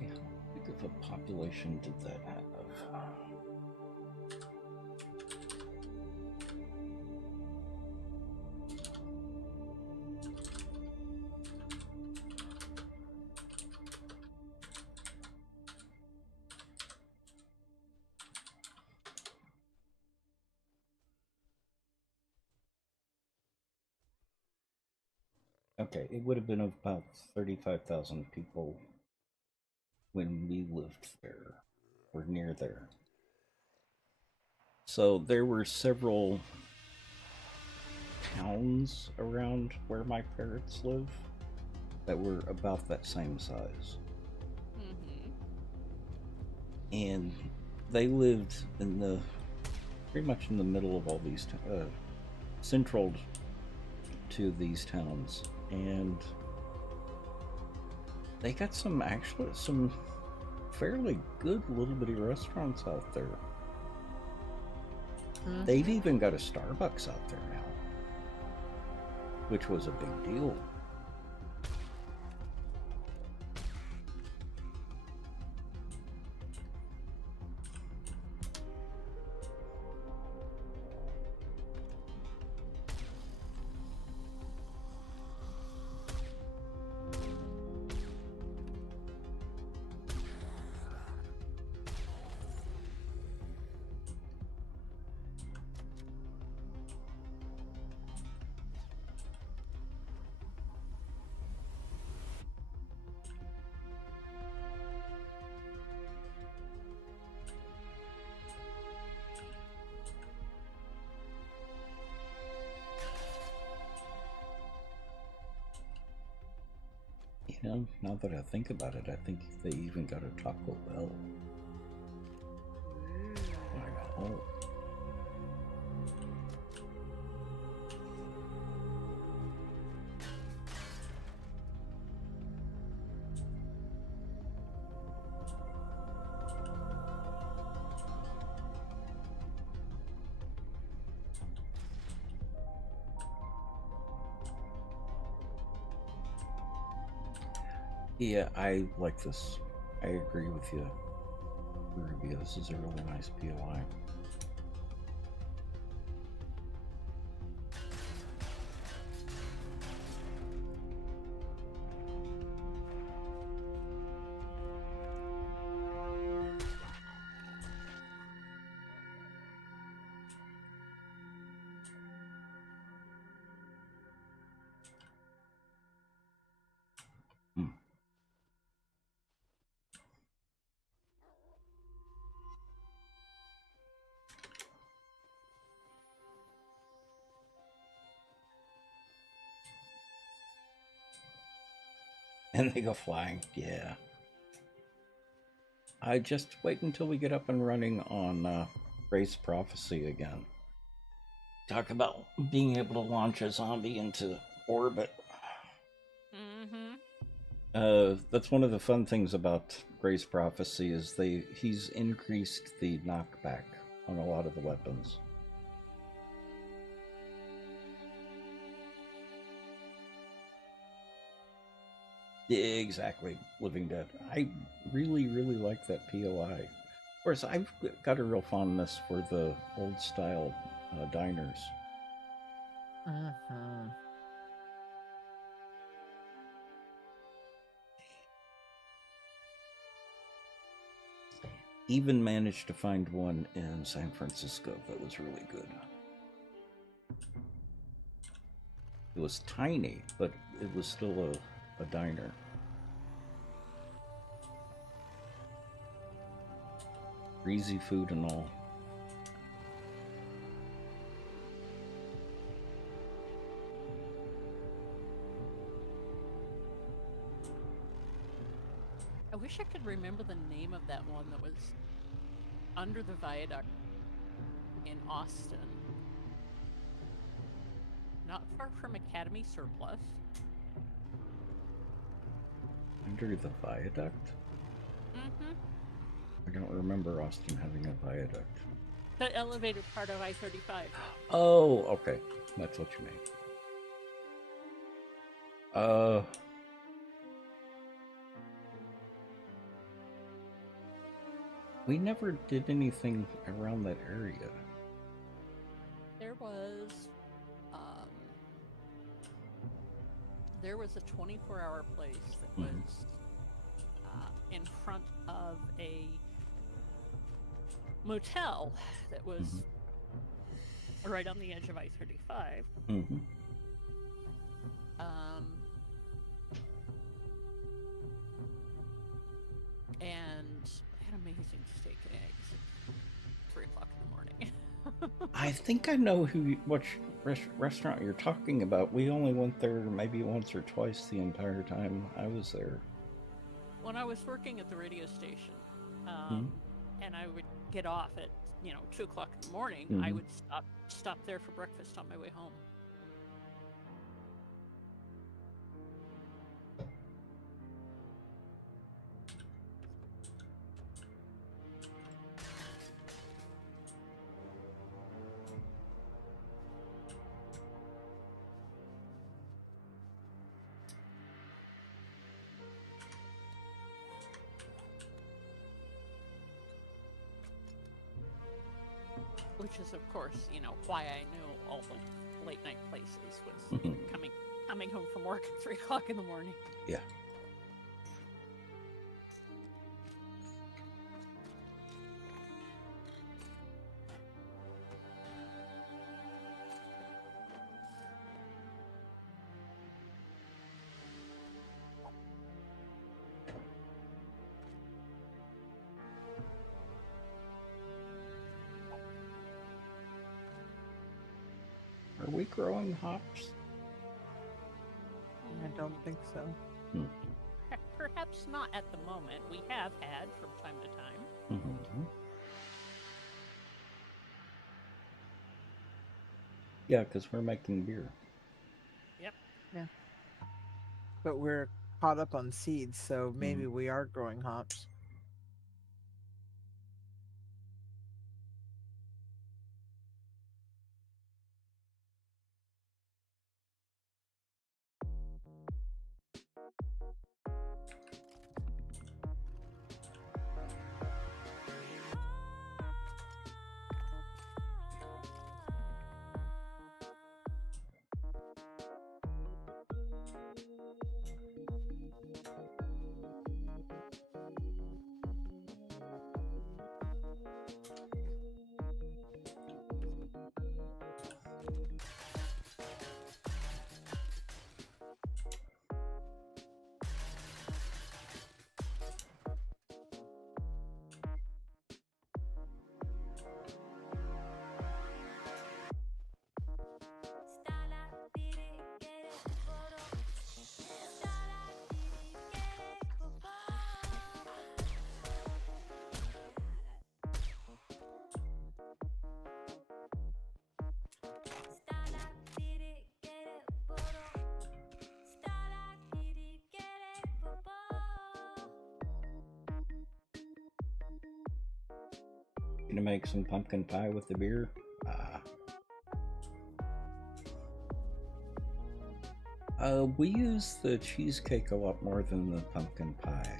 Yeah, how big of a population did that have? Okay, it would have been about 35,000 people when we lived there, or near there. So there were several towns around where my parents live that were about that same size. Mm-hmm. And they lived in the pretty much in the middle of all these central to these towns, and they got some fairly good little bitty restaurants out there. Mhm. They've even got a Starbucks out there now, which was a big deal. You know, now that I think about it, I think they even got a Taco Bell. I know. Yeah, I like this. I agree with you, Ruby. This is a really nice POI. Hmm. And they go flying. Yeah. I just wait until we get up and running on Race Prophecy again. Talk about being able to launch a zombie into orbit. That's one of the fun things about Grace Prophecy is he's increased the knockback on a lot of the weapons. Exactly, Living Dead. I really, really like that POI. Of course, I've got a real fondness for the old style diners. Mm-hmm. Even managed to find one in San Francisco that was really good. It was tiny, but it was still a diner. Greasy food and all. I wish I could remember the name of that one that was under the viaduct in Austin. Not far from Academy Surplus. Under the viaduct? Mm-hmm. I don't remember Austin having a viaduct. The elevated part of I-35. Oh, okay. That's what you mean. We never did anything around that area. There was a 24-hour place that was in front of a motel that was right on the edge of I-35. Mm-hmm. And had amazing steak and eggs at 3 o'clock in the morning. I think I know which restaurant you're talking about. We only went there maybe once or twice the entire time I was there. When I was working at the radio station, and I would get off at 2 o'clock in the morning, I would stop there for breakfast on my way home. Which is, of course, why I knew all the late night places was coming home from work at 3 o'clock in the morning. Yeah. Are we growing hops? I don't think so. Perhaps not at the moment. We have had from time to time. Yeah, because we're making beer. Yep. Yeah. But we're caught up on seeds, so maybe we are growing hops. You to make some pumpkin pie with the beer? We use the cheesecake a lot more than the pumpkin pie.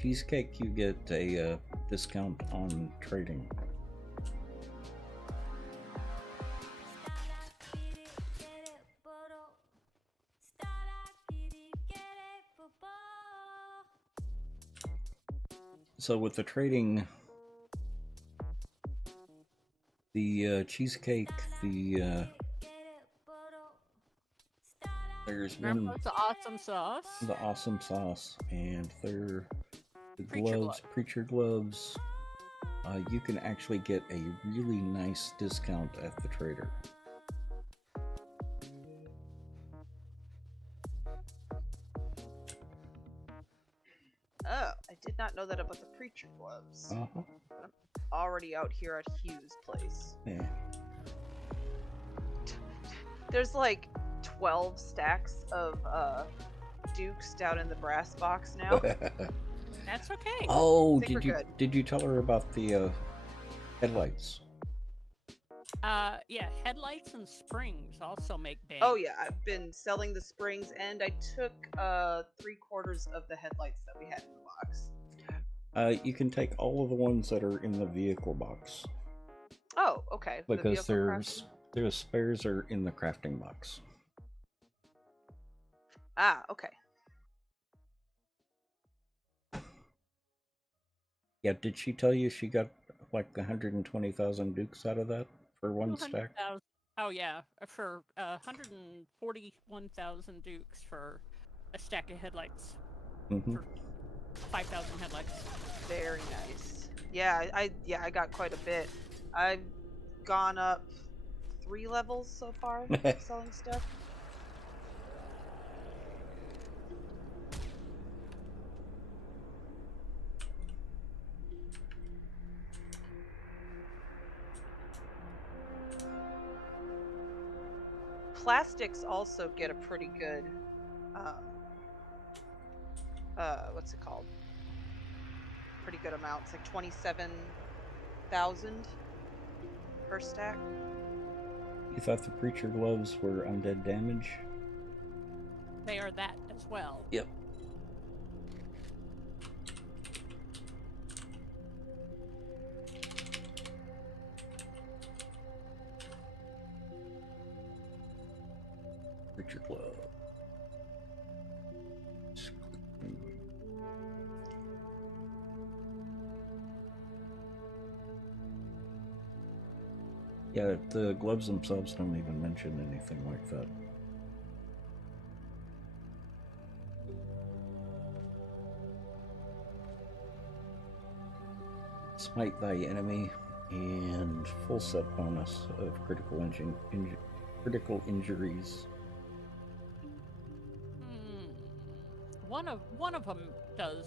Cheesecake, you get a discount on trading. So with the trading, the cheesecake, there's Remember one, the awesome sauce? the awesome sauce, and the Preacher gloves, preacher gloves. You can actually get a really nice discount at the trader. Oh, I did not know that about the preacher gloves. Uh-huh. I'm already out here at Hugh's place. Yeah. There's like 12 stacks of dukes down in the brass box now. That's okay. Oh, Think we're good. did you tell her about the headlights? Yeah, headlights and springs also make bank. Oh yeah, I've been selling the springs, and I took 3/4 of the headlights that we had in the box. You can take all of the ones that are in the vehicle box Oh, okay. The because vehicle crafting? there's spares are in the crafting box. Ah, okay. Yeah, did she tell you she got like 120,000 dukes out of that for one stack? 200,000. Oh yeah, for 141,000 dukes for a stack of headlights. Mm-hmm. For 5,000 headlights. Very nice. Yeah, I got quite a bit. I've gone up 3 levels so far selling stuff. Plastics also get a pretty good what's it called? Pretty good amount. It's like 27,000 per stack. You thought the preacher gloves were undead damage? They are that as well. Yep. Preacher glove. Yeah, the gloves themselves don't even mention anything like that. Smite thy enemy, and full set bonus of critical critical injuries. One of them does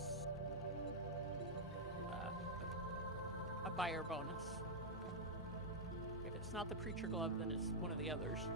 a buyer bonus. If it's not the preacher glove, then it's one of the others.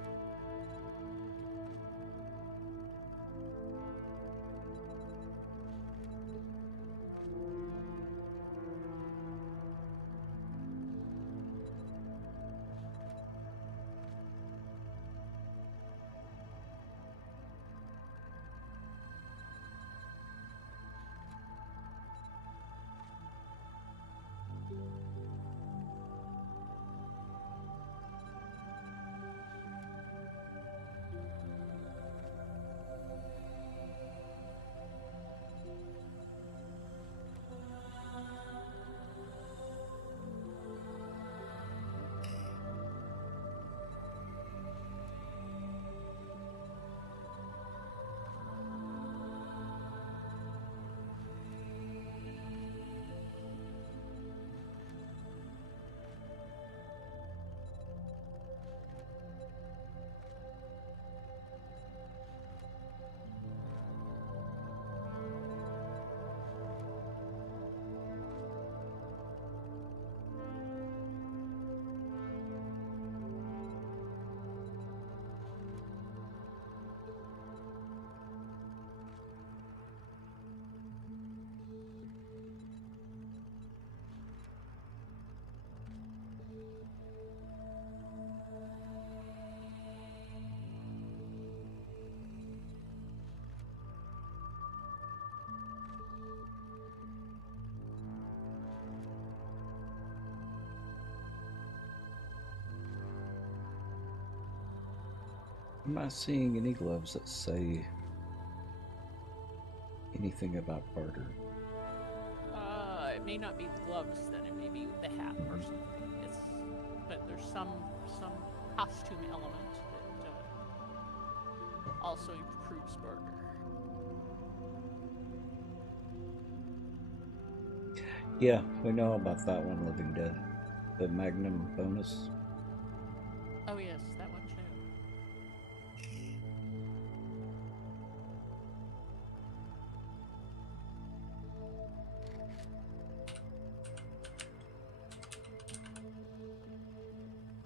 I'm not seeing any gloves that say anything about barter. It may not be the gloves then, it may be the hat or something. But there's some costume element that also improves barter. Yeah, we know about that one, Living Dead. The Magnum bonus. Oh yes, that one too.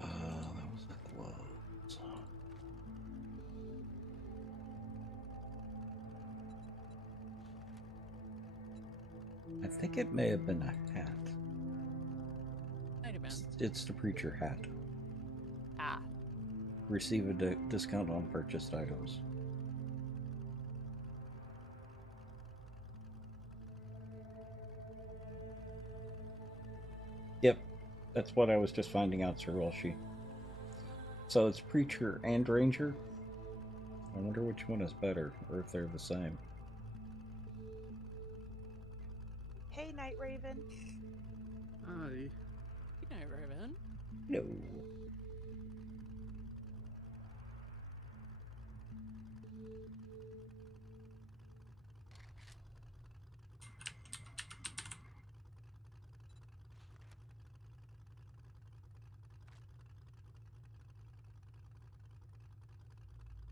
That was the gloves. I think it may have been a hat. Might have been. It's the preacher hat. Ah. Receive a discount on purchased items. Yep, that's what I was just finding out, Sir Walshy. So it's preacher and ranger? I wonder which one is better, or if they're the same. Hey, Night Raven. Hi. Good night, Raven. No.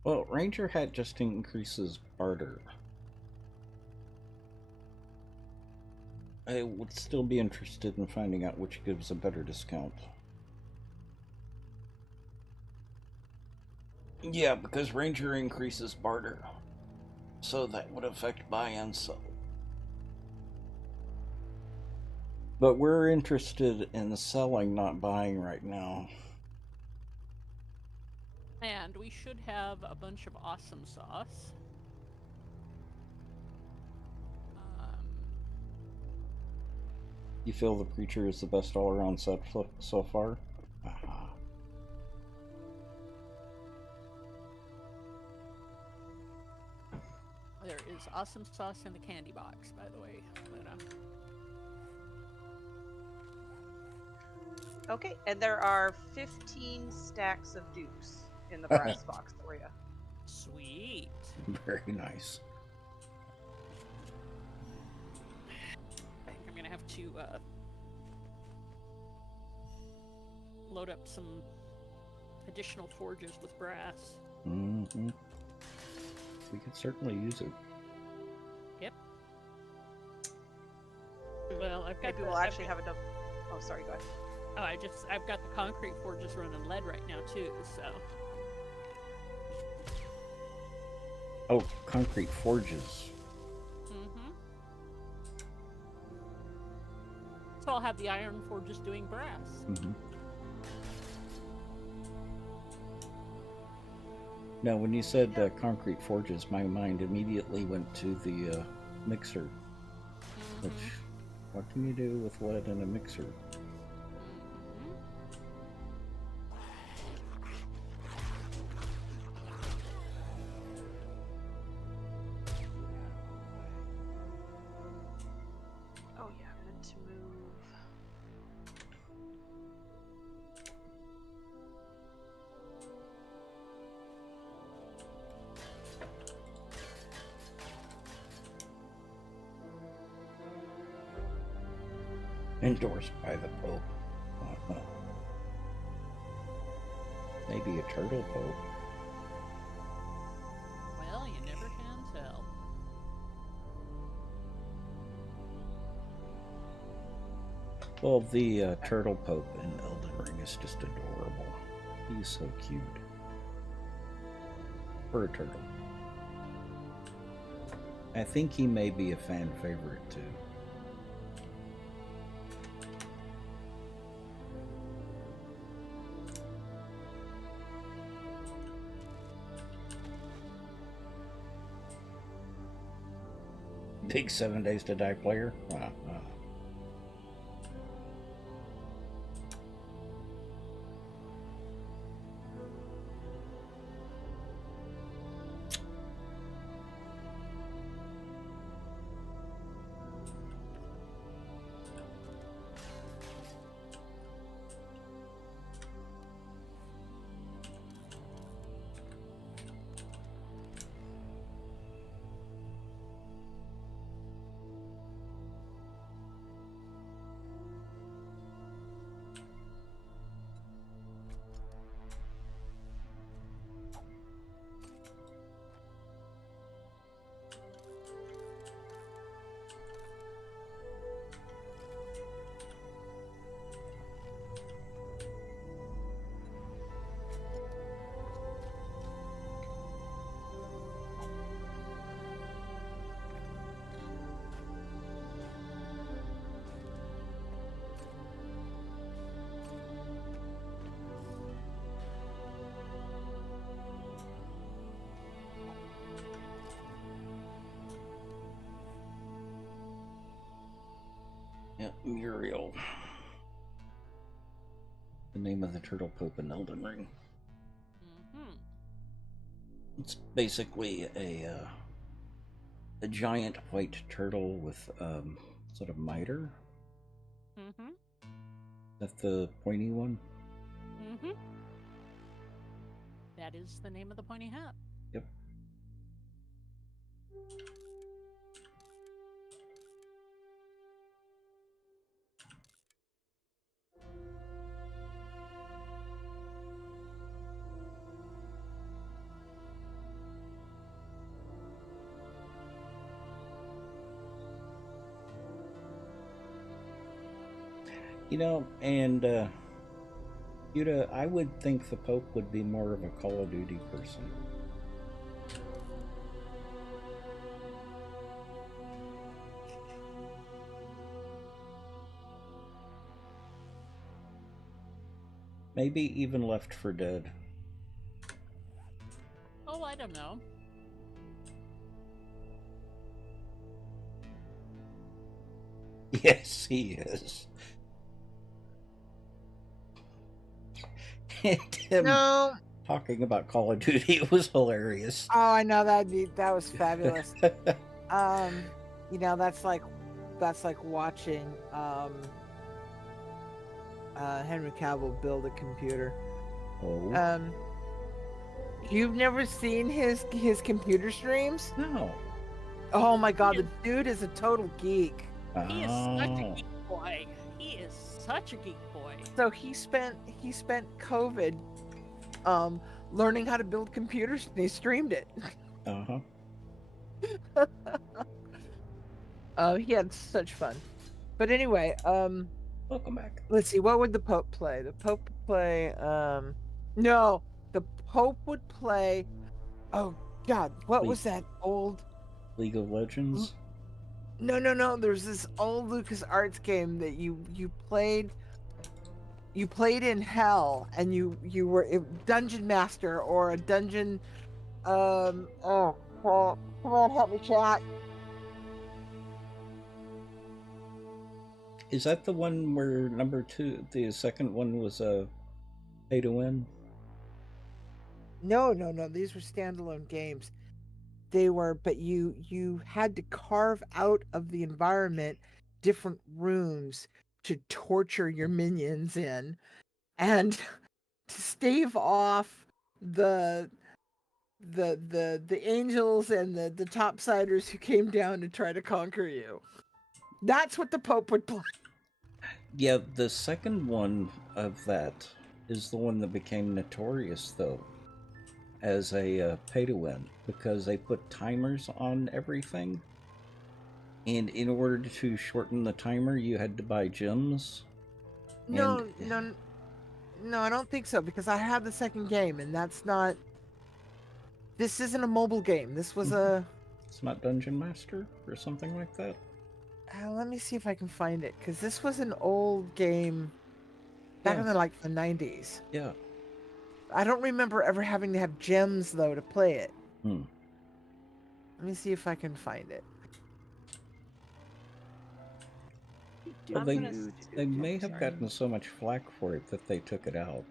Well, Ranger hat just increases barter. I would still be interested in finding out which gives a better discount. Yeah, because Ranger increases barter. So that would affect buy and sell. But we're interested in selling, not buying right now. And we should have a bunch of awesome sauce. You feel the preacher is the best all-around set so far? There is awesome sauce in the candy box, by the way. But, Okay, and there are 15 stacks of dukes in the brass box for you. Sweet. Very nice. I think I'm gonna have to load up some additional forges with brass. Mm-hmm. We could certainly use it. Yep. Well, I've got. Maybe we'll actually have enough. Oh, sorry, go ahead. Oh, I've got the concrete forges running lead right now too, so. Oh, concrete forges. Mm-hmm. So I'll have the iron forges doing brass. Mm-hmm. Now, when you said concrete forges, my mind immediately went to the mixer. Mm-hmm. Which, what can you do with lead in a mixer? Oh yeah, I meant to move. Endorsed by the Pope. Maybe a turtle pope. Well, you never can tell. Well, the turtle pope in Elden Ring is just adorable. He's so cute. For a turtle. I think he may be a fan favorite too. Big 7 Days to Die player? Wow. Yeah, Muriel. The name of the turtle pope in Elden Ring. Mm-hmm. It's basically a giant white turtle with sort of mitre. Mm-hmm. Is that the pointy one? Mm-hmm. That is the name of the pointy hat. Yep. You know, and Yuta, I would think the Pope would be more of a Call of Duty person. Maybe even Left 4 Dead. Oh, I don't know. Yes, he is. And him No. talking about Call of Duty was hilarious. Oh, I know that was fabulous. You know, that's like watching Henry Cavill build a computer. Oh. You've never seen his computer streams? No. Oh my god, the dude is a total geek. He is such a geek boy. He is such a geek boy. So he spent COVID learning how to build computers, and he streamed it. He had such fun. But anyway, Welcome back. let's see, what would the Pope play? The Pope would play no, the Pope would play, oh god, what was that old League of Legends? No, there's this old LucasArts game that you played in hell, and you were a dungeon master or a dungeon come on, help me, chat. Is that the one where number 2, the second one was a pay to win? No, these were standalone games. They were, but you had to carve out of the environment different rooms to torture your minions in, and to stave off the angels and the topsiders who came down to try to conquer you. That's what the Pope would play. Yeah, the second one of that is the one that became notorious, though, as a pay-to-win, because they put timers on everything, and in order to shorten the timer, you had to buy gems. No, I don't think so, because I have the second game, and this isn't a mobile game. This was It's not Dungeon Master or something like that? let me see if I can find it, because this was an old game back in the 90s. Yeah. I don't remember ever having to have gems, though, to play it. Hmm. Let me see if I can find it. Well, they may have gotten so much flack for it that they took it out.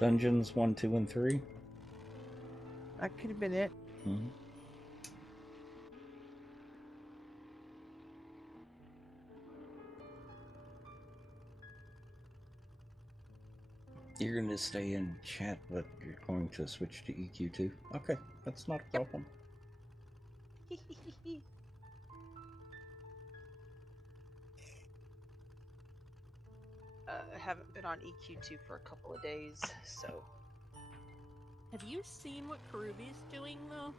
Dungeons 1, 2, and 3? That could have been it. Mm-hmm. You're going to stay in chat, but you're going to switch to EQ2? Okay, that's not a problem. I haven't been on EQ2 for a couple of days, so... Have you seen what Karubi's doing, though?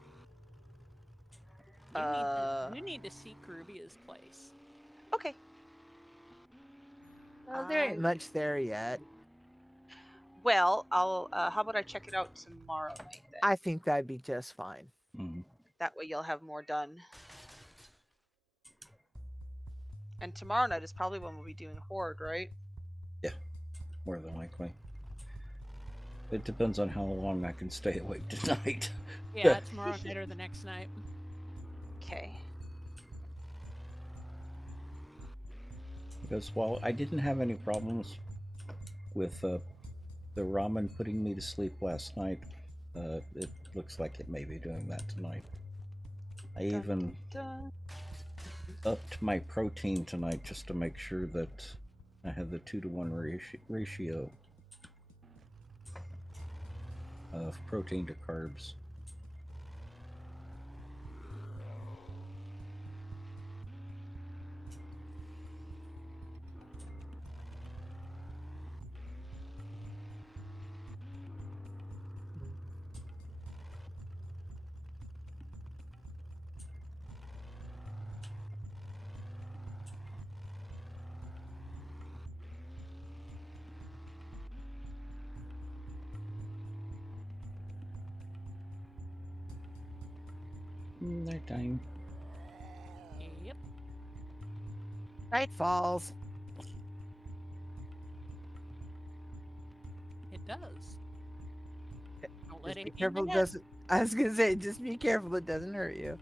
You need to see Karubia's place. Okay. Well, there ain't much there yet. Well, I'll. How about I check it out tomorrow night then? I think that'd be just fine. Mm-hmm. That way you'll have more done. And tomorrow night is probably when we'll be doing Horde, right? Yeah, more than likely. It depends on how long I can stay awake tonight. Yeah, tomorrow night or the next night. Okay. Because while I didn't have any problems with the ramen putting me to sleep last night, it looks like it may be doing that tonight. I even Dun. upped my protein tonight just to make sure that I had the 2-to-1 ratio of protein to carbs. Nighttime. Yep. Night falls. It does. Don't let Just it be hit careful in it the head. doesn't. I was gonna say, just be careful it doesn't hurt you.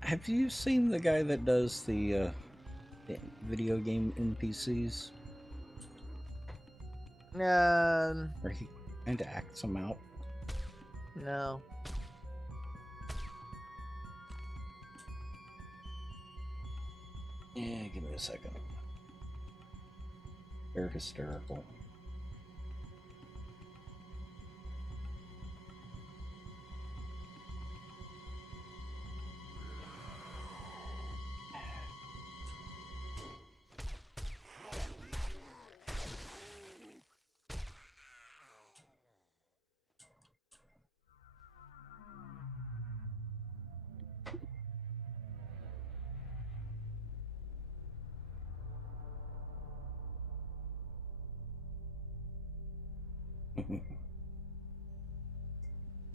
Have you seen the guy that does the video game NPCs? Where he kind of acts them out? No. Yeah, give me a second. They're hysterical.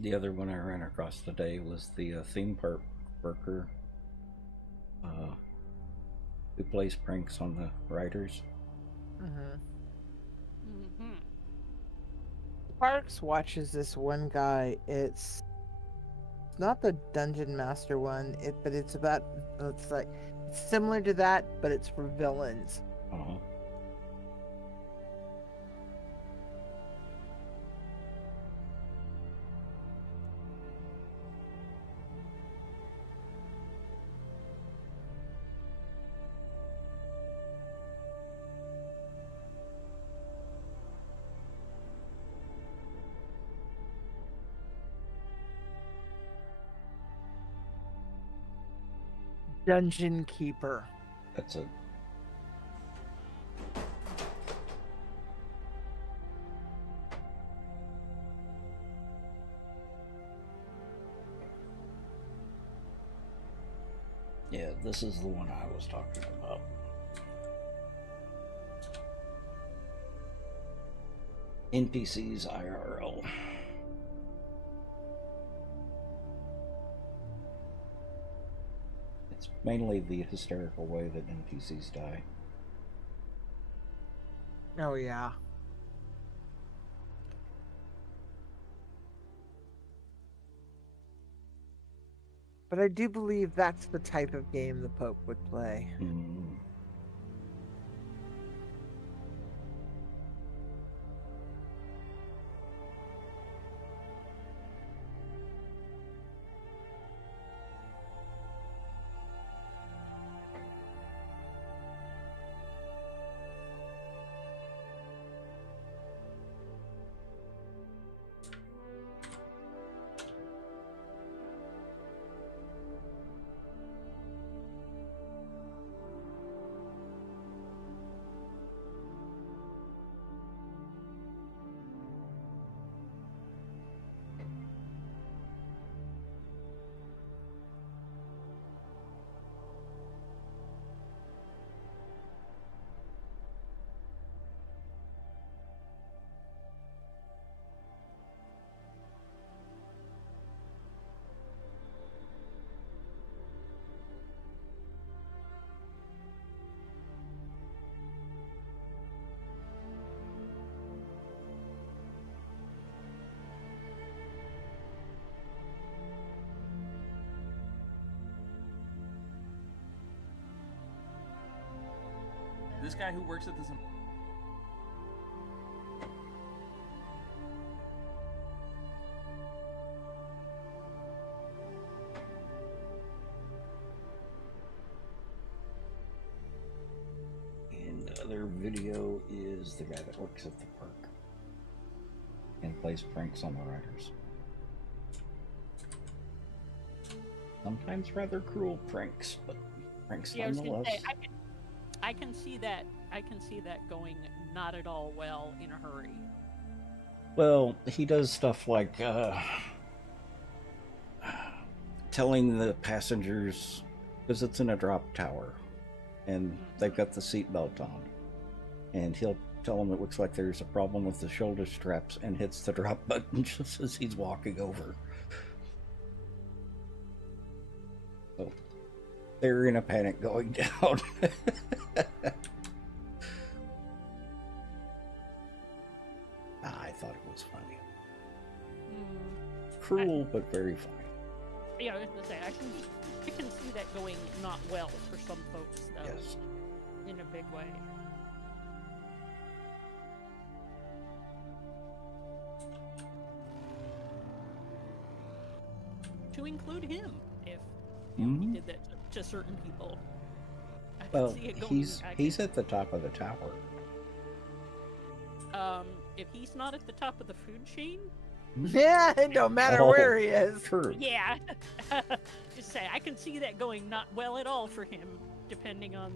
The other one I ran across today was the theme park worker who plays pranks on the riders. Mm-hmm. Parks watches this one guy. It's not the Dungeon Master one, but it's about. It's like it's similar to that, but it's for villains. Uh-huh. Dungeon Keeper. That's it. Yeah, this is the one I was talking about. NPCs IRL. It's mainly the hysterical way that NPCs die. Oh yeah. But I do believe that's the type of game the Pope would play. Mm. this guy who works at this. And the other video is the guy that works at the park and plays pranks on the riders. Sometimes rather cruel pranks, but pranks Yeah, I was gonna nonetheless. say, I can see that. I can see that going not at all well in a hurry. Well, he does stuff like telling the passengers, because it's in a drop tower, and they've got the seatbelt on, and he'll tell them it looks like there's a problem with the shoulder straps and hits the drop button just as he's walking over. So they're in a panic going down. I thought it was funny. Cruel, but very funny. Yeah, I was gonna say I can see that going not well for some folks though. Yes. In a big way. To include him, if you know, he did that to certain people. I can Well, see it going, he's at the top of the tower. if he's not at the top of the food chain, Yeah, it don't matter where he is. True. yeah. Just say I can see that going not well at all for him, depending on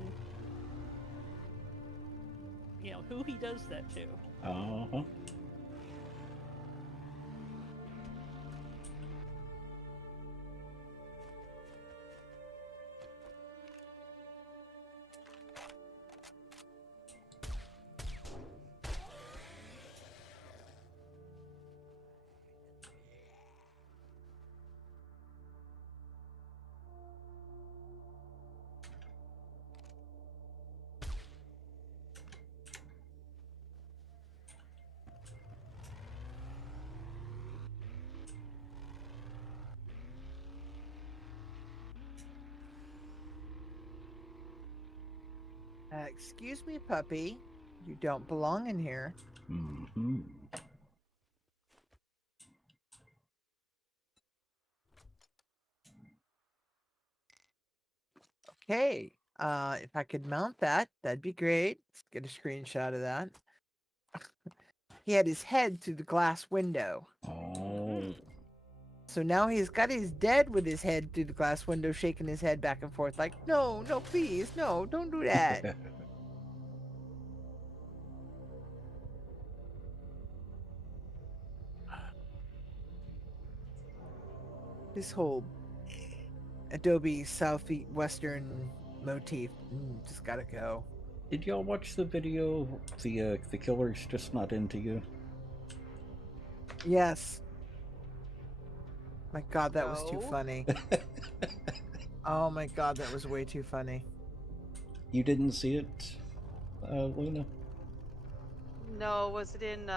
who he does that to. Uh-huh. Excuse me, puppy. You don't belong in here. Mm-hmm. Okay. If I could mount that, that'd be great. Let's get a screenshot of that. He had his head through the glass window. Oh. So now he's got his dead with his head through the glass window, shaking his head back and forth like, no, no, please, no, don't do that. This whole Adobe Southwestern motif just gotta go. Did y'all watch the video? The killer's just not into you. Yes. My God, that was too No. funny. Oh my God, that was way too funny. You didn't see it, Luna? No, was it in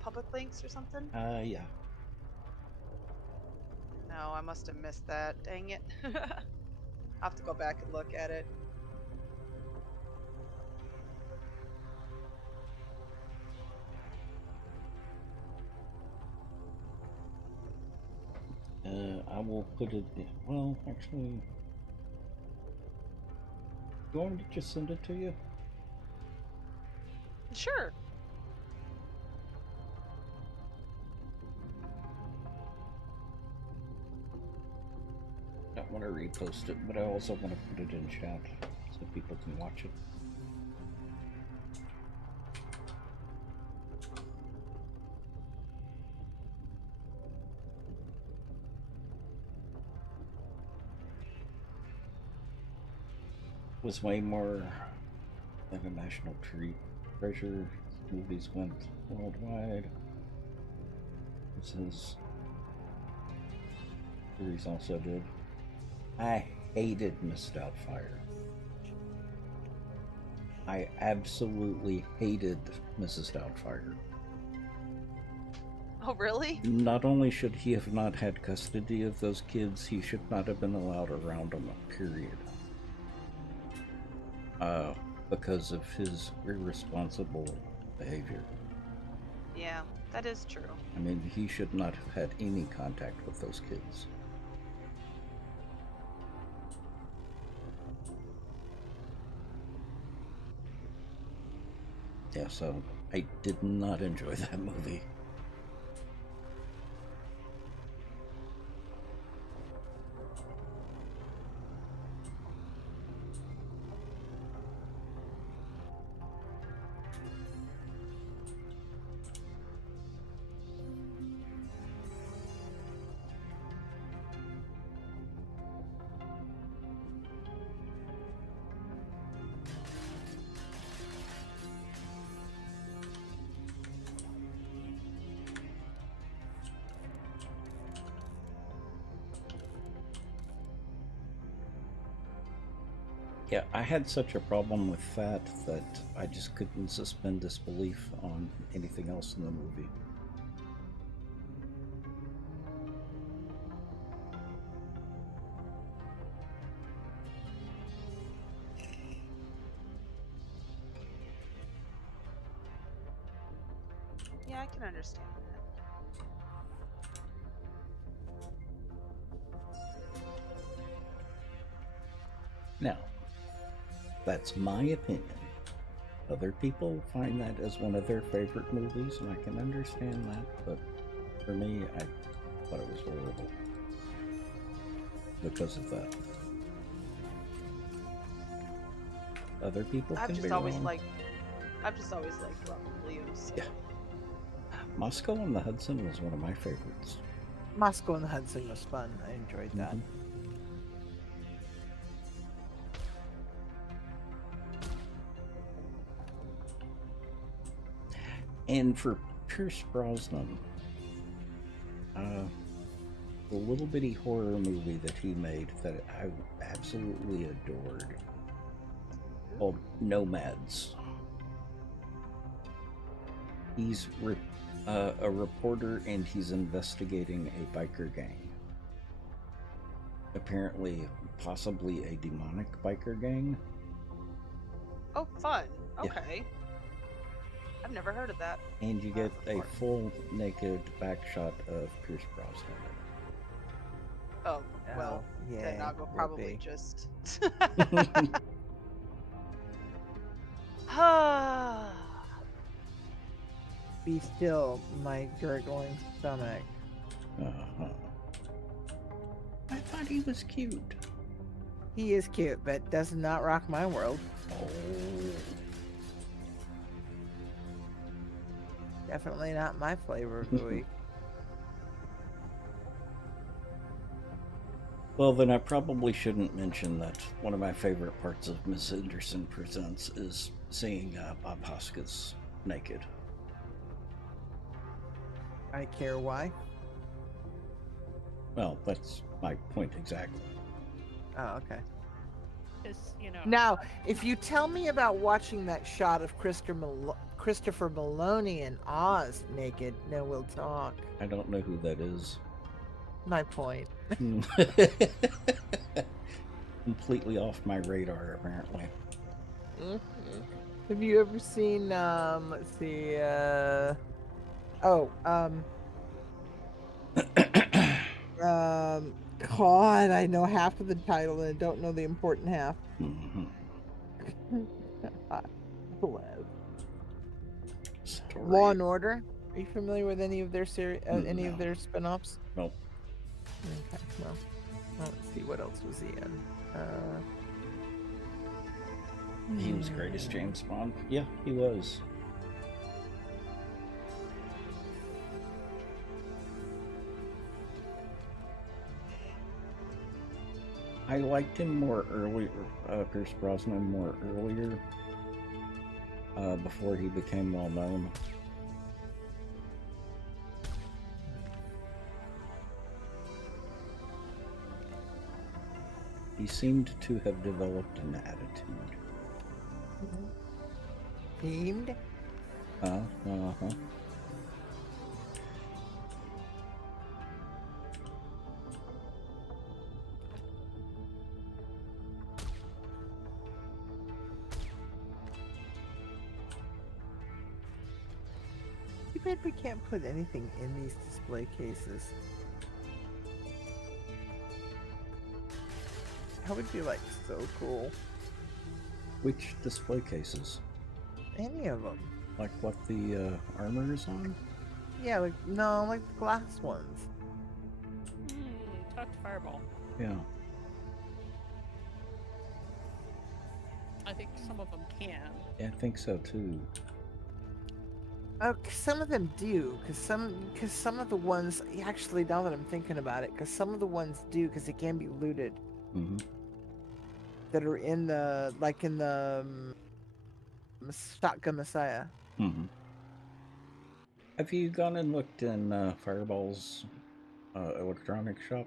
public links or something? Yeah. No, I must have missed that. Dang it. I'll have to go back and look at it. I will put it. Well, actually, you want me to just send it to you? Sure. I don't want to repost it, but I also want to put it in chat so people can watch it. Was way more like a national treasure. Movies went worldwide. This is series also did. I hated Miss Doubtfire. I absolutely hated Mrs. Doubtfire. Oh, really? Not only should he have not had custody of those kids, he should not have been allowed around them, period. because of his irresponsible behavior. Yeah, that is true. I mean, he should not have had any contact with those kids. Yeah, so I did not enjoy that movie. Yeah, I had such a problem with that I just couldn't suspend disbelief on anything else in the movie. Yeah, I can understand that. Now, that's my opinion. Other people find that as one of their favorite movies, and I can understand that, but for me, I thought it was horrible because of that. Other people I've can just be always wrong. liked Robin Williams. So. Yeah. Moscow on the Hudson was one of my favorites. Moscow on the Hudson was fun. I enjoyed that. Mhm. And for Pierce Brosnan, the little bitty horror movie that he made that I absolutely adored, called Nomads. He's a reporter and he's investigating a biker gang. Apparently, possibly a demonic biker gang. Oh, fun. Yeah. Okay. I've never heard of that. And you get a Before. full naked back shot of Pierce Brosnan. Oh, well, yeah, then I will will probably be. just. Be still, my gurgling stomach. Uh-huh. I thought he was cute. He is cute, but does not rock my world. Oh. Definitely not my flavor of the week. Well, then I probably shouldn't mention that one of my favorite parts of Miss Anderson Presents is seeing Bob Hoskins naked. I care why. Well, that's my point exactly. Oh, okay. Because, you know. Now, if you tell me about watching that shot of Christopher Maloney in Oz naked, then we'll talk. I don't know who that is. My point. Completely off my radar, apparently. Have you ever seen, let's see, God, I know half of the title and I don't know the important half. Mhm. Bless. Story. Law and Order. Are you familiar with any of their any of No. their spin-offs? Nope. Okay, well, let's see, what else was he in? He was great as James Bond. Yeah, he was. I liked him more earlier, Pierce Brosnan more earlier, before he became well known. He seemed to have developed an attitude. Themed? Uh-huh. bad we can't put anything in these display cases. That would be like so cool. Which display cases? Any of them. Like what the armor is on? Yeah, like no, like the glass ones. Talk to Fireball. Yeah. I think some of them can. Yeah, I think so too. Oh, some of them do, because some of the ones actually, now that I'm thinking about it, because some of the ones do, because they can be looted. Mm-hmm. That are in the Shotgun Messiah. Mm-hmm. Have you gone and looked in Fireball's electronic shop?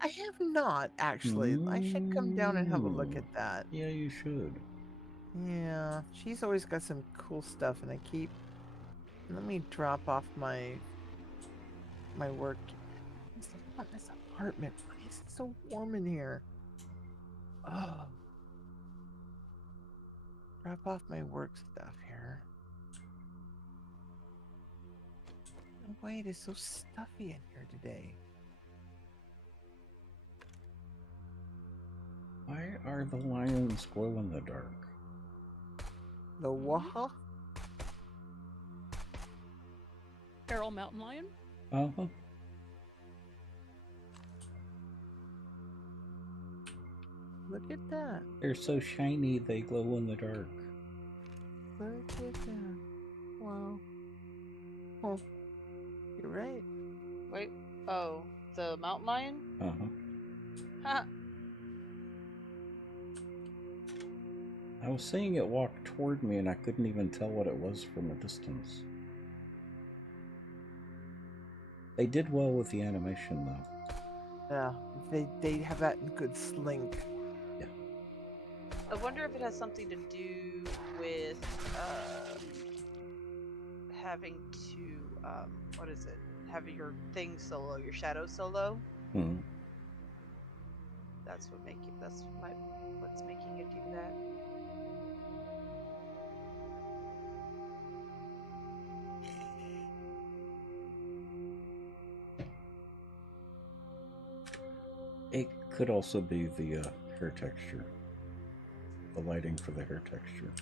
I have not actually. I should come down and have a look at that. Yeah, you should. Yeah, she's always got some cool stuff, and I keep. Let me drop off my work. What's the fuck is this apartment? Why is it so warm in here? Oh. Drop off my work stuff here. Oh, wait, it's so stuffy in here today. Why are the lions glow in the dark? The what? Feral Mountain Lion? Uh-huh. Look at that. They're so shiny they glow in the dark. Look at that. Wow. Oh, you're right. Wait. Oh, the mountain lion? Uh-huh. Huh. I was seeing it walk toward me and I couldn't even tell what it was from a distance. They did well with the animation though. Yeah, they have that good slink. Yeah. I wonder if it has something to do with having to what is it? Having your thing solo, your shadow solo. Hmm. That's what's making it do that. It could also be the hair texture. The lighting for the hair texture.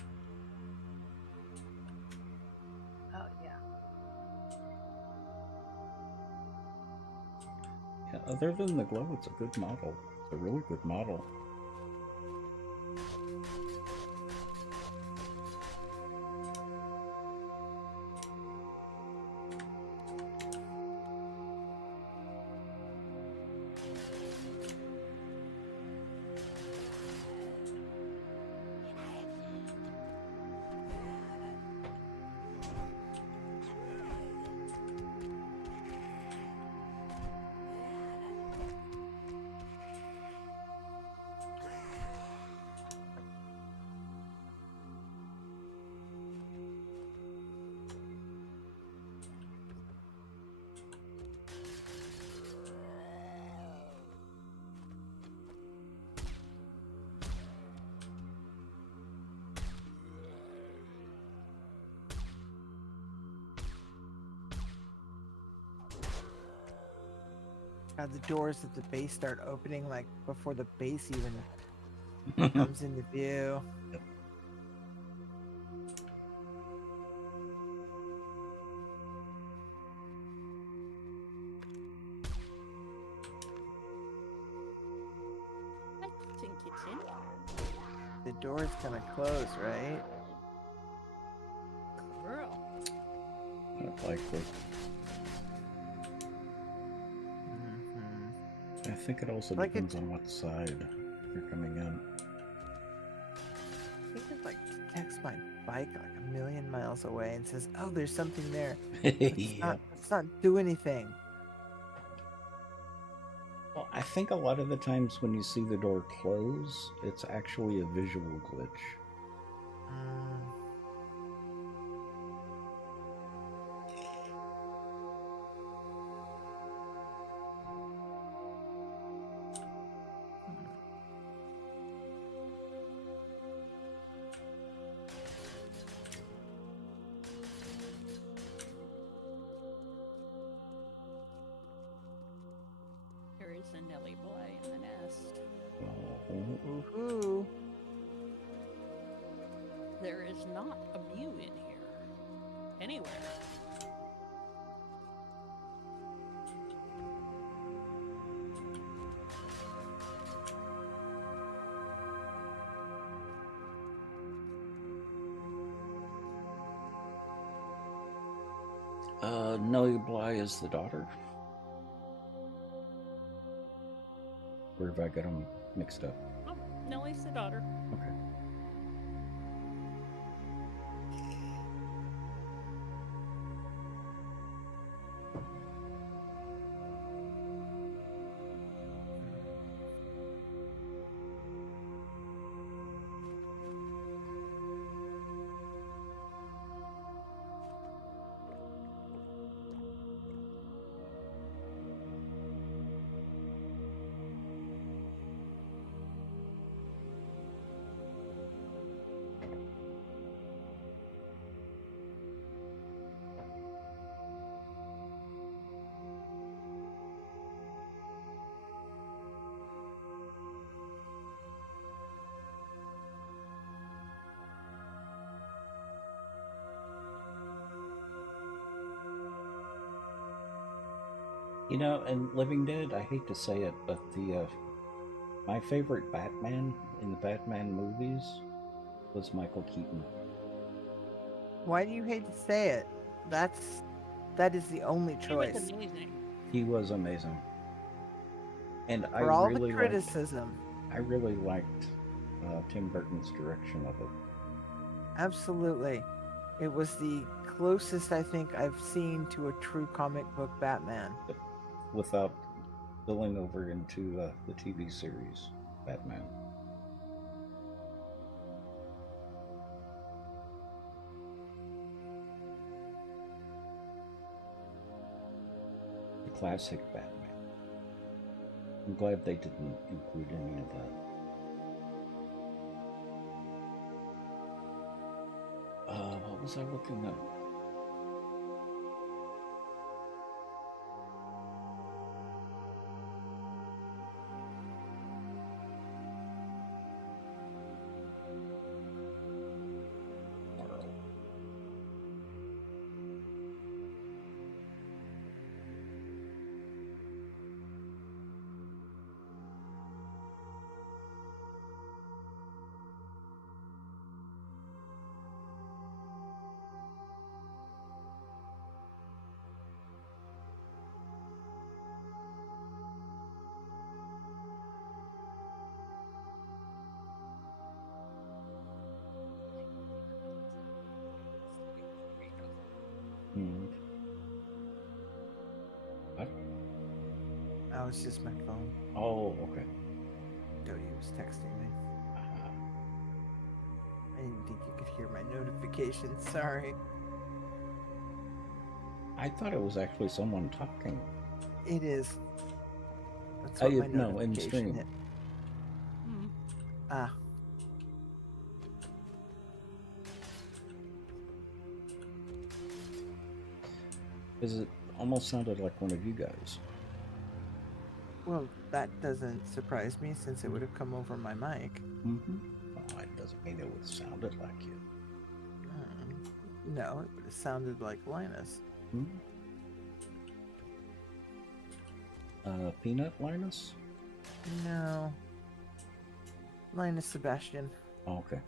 Oh yeah. Yeah, other than the glow, it's a good model. It's a really good model. The doors at the base start opening like before the base even comes into view. Yep. I think it's in. The door's gonna close, right? Girl. Not likely. I think it also Like depends on what side you're coming in. I think it like detects my bike like a million miles away and says, "Oh, there's something there." Let's not do anything. Well, I think a lot of the times when you see the door close, it's actually a visual glitch. There is a Nellie Bly in the nest. Oh, Woohoo! There is not a Mew in here. Anywhere. Nellie Bly is the daughter. Or have I got them mixed up? Oh, Nellie's the daughter. Okay. You know, and Living Dead, I hate to say it, but the my favorite Batman in the Batman movies was Michael Keaton. Why do you hate to say it? That is the only He was choice. amazing. He was amazing. And For all the criticism. I really liked Tim Burton's direction of it. Absolutely. It was the closest I think I've seen to a true comic book Batman. But without spilling over into the TV series Batman. The classic Batman. I'm glad they didn't include any of that. What was I looking up? What? Oh, it's just my phone. Oh, okay. Jody was texting me. Uh, I didn't think you could hear my notification. Sorry. I thought it was actually someone talking. It is. That's Oh, what my no, in notification stream. hit. Hmm. Ah. Because it almost sounded like one of you guys. Well, that doesn't surprise me since it would have come over my mic. Mm-hmm. Well, it doesn't mean it would have sounded like you. No, it would have sounded like Linus. Hmm? Peanut Linus? No. Linus Sebastian. Oh, okay.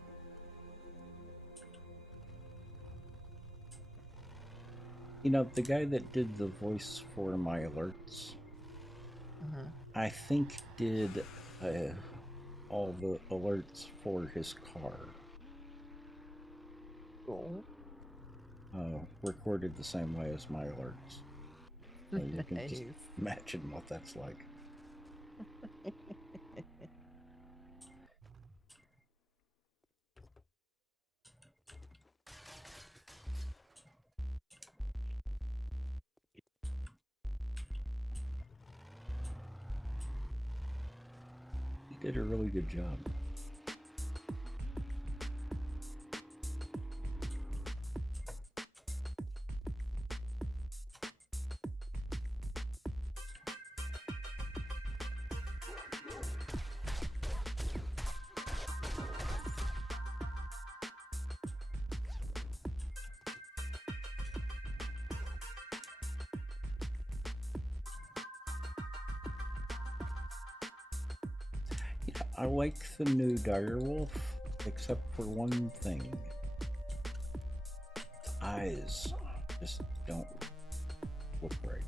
You know, the guy that did the voice for my alerts, Mhm. I think did all the alerts for his car. Cool. Recorded the same way as my alerts. So you can just Nice. imagine what that's like. He did a really good job. I like the new Direwolf, except for one thing. The eyes just don't look right.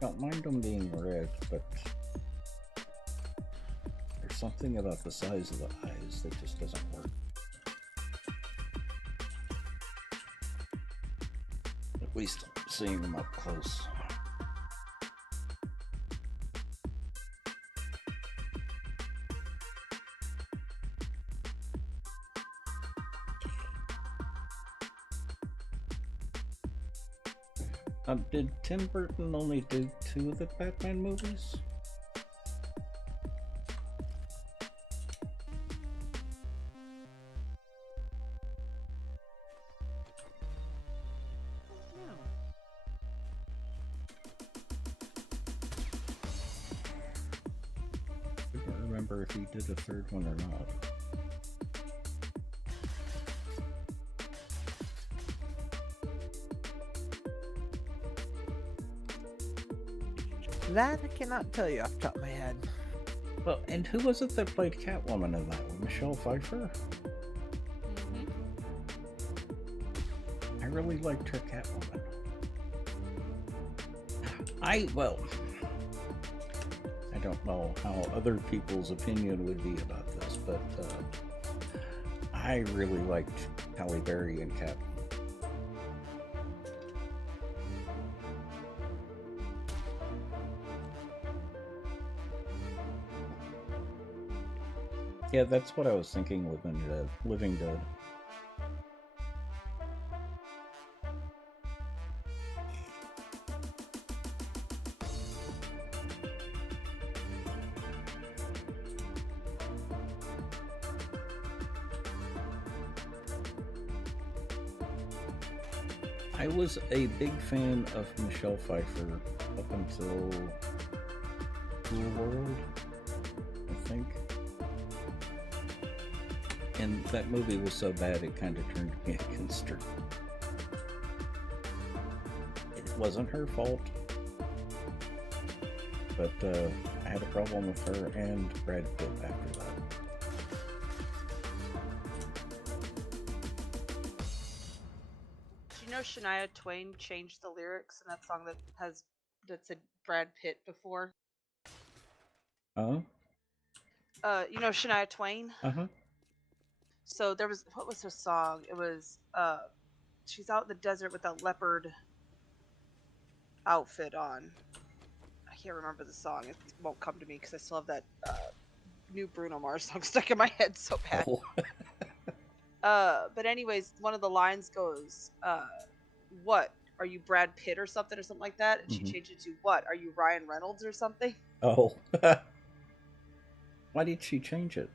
Don't mind them being red, but there's something about the size of the eyes that just doesn't work. At least seeing them up close. Did Tim Burton only do 2 of the Batman movies? No. I don't remember if he did a 3rd one or not. That I cannot tell you off the top of my head. Well, and who was it that played Catwoman in that one? Michelle Pfeiffer? Mm-hmm. I really liked her Catwoman. I don't know how other people's opinion would be about this, but I really liked Halle Berry in Catwoman. Yeah, that's what I was thinking, Living Dead. I was a big fan of Michelle Pfeiffer up until Cool World, I think. And that movie was so bad it kind of turned me against her. It wasn't her fault, but I had a problem with her and Brad Pitt after that. Do you know Shania Twain changed the lyrics in that song that said Brad Pitt before? Uh-huh. You know Shania Twain? Uh-huh. So what was her song? It was she's out in the desert with that leopard outfit on. I can't remember the song. It won't come to me because I still have that new Bruno Mars song stuck in my head so bad. Oh. But anyways, one of the lines goes, what? Are you Brad Pitt or something like that? And she Mhm. changed it to, what? Are you Ryan Reynolds or something? Oh. Why did she change it?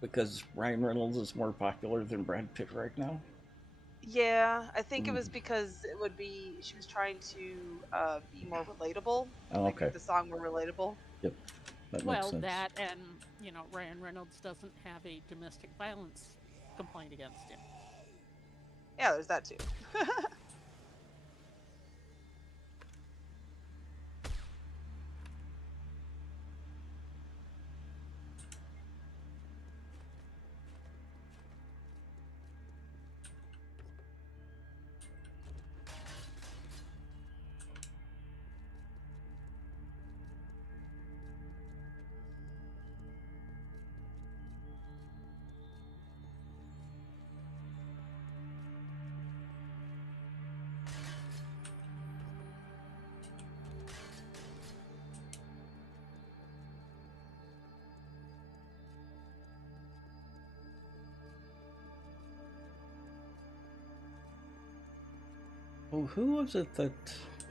Because Ryan Reynolds is more popular than Brad Pitt right now? Yeah, I think it was because she was trying to be more relatable. Oh, Like okay. make the song more relatable. Yep. That makes Well, sense. that and, Ryan Reynolds doesn't have a domestic violence complaint against him. Yeah, there's that too. Well, who was it that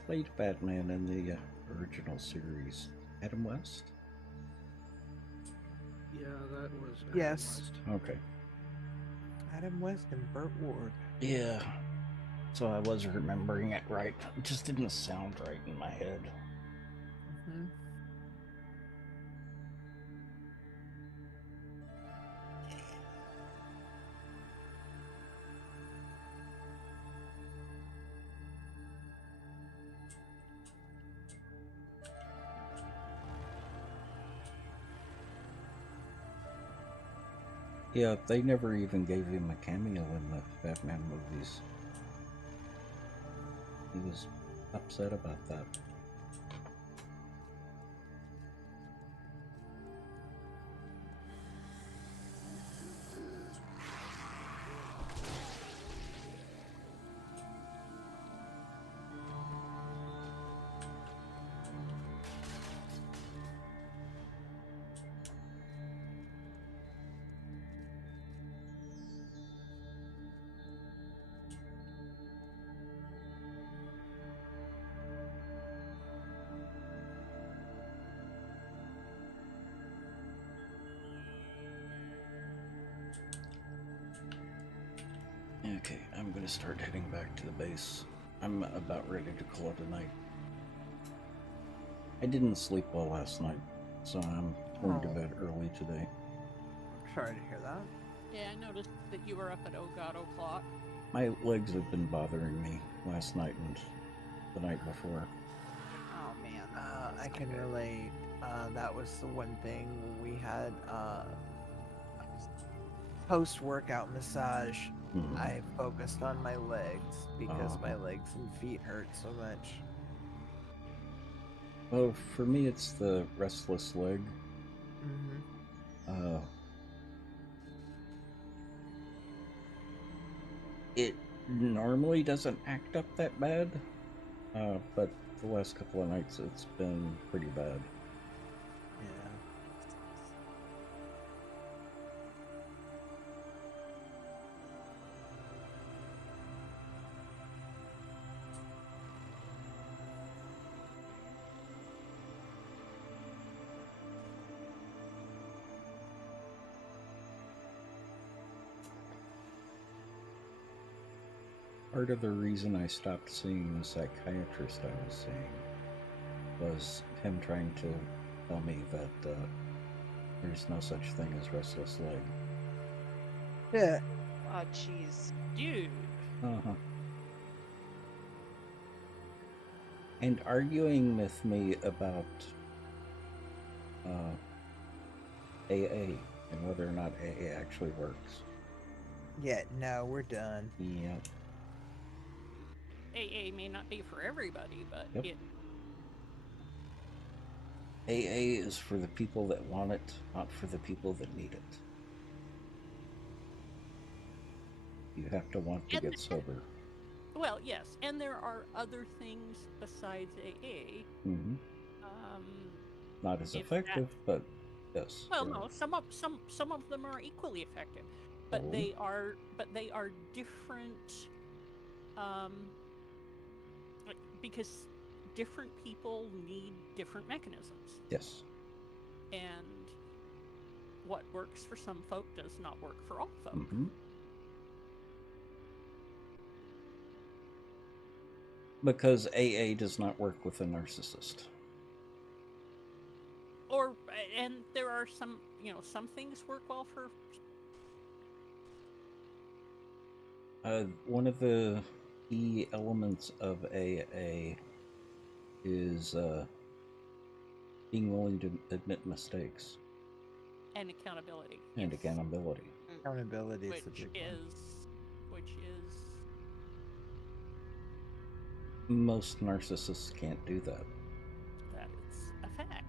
played Batman in the original series? Adam West? Yeah, that was Adam Yes. West. Okay. Adam West and Burt Ward. Yeah. So I was remembering it right. It just didn't sound right in my head. Mm-hmm. Yeah, they never even gave him a cameo in the Batman movies. He was upset about that. Okay, I'm gonna start heading back to the base. I'm about ready to call it a night. I didn't sleep well last night, so I'm going to Oh. bed early today. I'm sorry to hear that. Yeah, I noticed that you were up at oh god o'clock. My legs have been bothering me last night and the night before. Oh man. I can relate. That was the one thing we had post-workout massage. Mhm. I focused on my legs because my Uh-huh. legs and feet hurt so much. Well, for me, it's the restless leg. Mm-hmm. It normally doesn't act up that bad, but the last couple of nights it's been pretty bad. Yeah. Part of the reason I stopped seeing the psychiatrist I was seeing was him trying to tell me that there's no such thing as restless leg. Yeah. Oh, jeez. Dude. Uh-huh. And arguing with me about AA and whether or not AA actually works. Yeah. No, we're done. Yep. AA may not be for everybody, but Yep. it AA is for the people that want it, not for the people that need it. You have to want to And- get sober. well, yes, and there are other things besides AA. Mm-hmm. Not as if that- effective, but yes. Well, yeah. no, some of them are equally effective, but Oh. they are different. Because different people need different mechanisms, Yes. and what works for some folk does not work for all folk. Mm-hmm. Because AA does not work with a narcissist. And there are some things work well for. One of the key elements of AA is being willing to admit mistakes And accountability. and yes. accountability. Accountability is Which the big one. is Most narcissists can't do that. that it's a fact.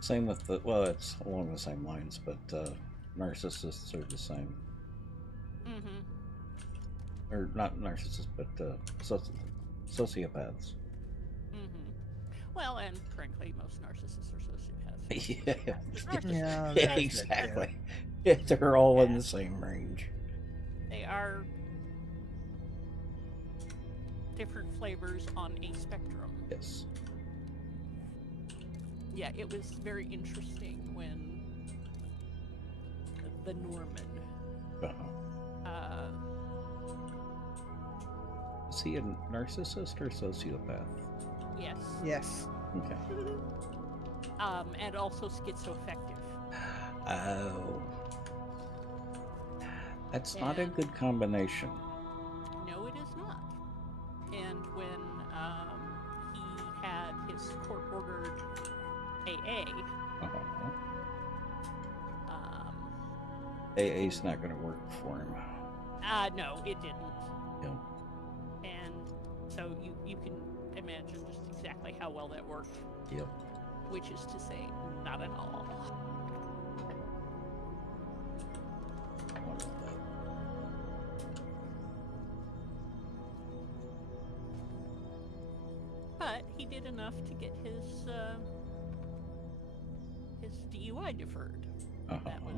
Same with it's along the same lines, but narcissists are the same. Mm-hmm. Or not narcissists, but sociopaths. Mm-hmm. Well, and frankly, most narcissists are sociopaths. Yeah. Narcissists. Yeah, Yeah, that's it, exactly. They're all in the same range. They are different flavors on a spectrum. Yes. Yeah, it was very interesting when the Norman. Uh-huh. Is he a narcissist or sociopath? Yes. Yes. Okay. And also schizoaffective. Oh. That's not a And- good combination. No, it is not. And when he had his court-ordered AA, Uh-huh. AA's not going to work for him. No, it didn't. Yep. And so you can imagine just exactly how well that worked. Yep. Which is to say, not at all. What is that? But he did enough to get his DUI deferred. Uh-huh. That was.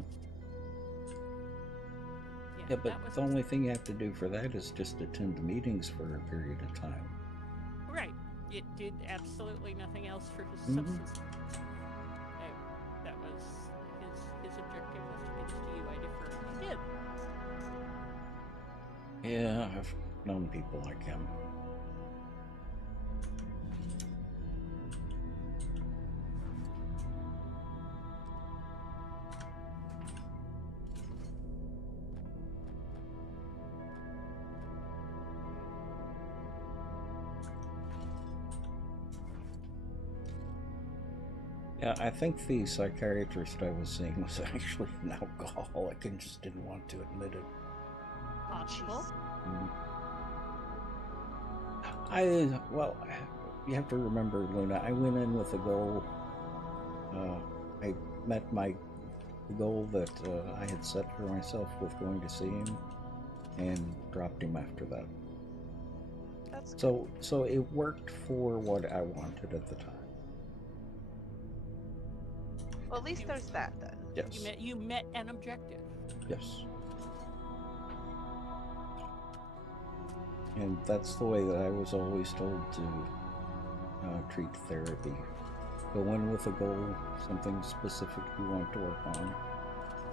Yeah, but that was the only thing you have to do for that is just attend the meetings for a period of time. right. It did absolutely nothing else for his Mhm. substance. That was his objective was to get his DUI deferred. He did. Yeah, I've known people like him. Yeah, I think the psychiatrist I was seeing was actually an alcoholic and just didn't want to admit it. Possible. Well, you have to remember, Luna, I went in with a goal. I met the goal that I had set for myself with going to see him, and dropped him after that. That's good. So it worked for what I wanted at the time. Well, at least there's that then. Yes. You met an objective. Yes. And that's the way that I was always told to treat therapy. Go in with a goal, something specific you want to work on,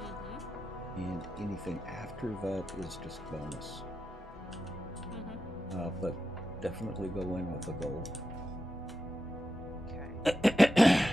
Mm-hmm. and anything after that is just bonus. Mm-hmm. But definitely go in with a goal. Okay.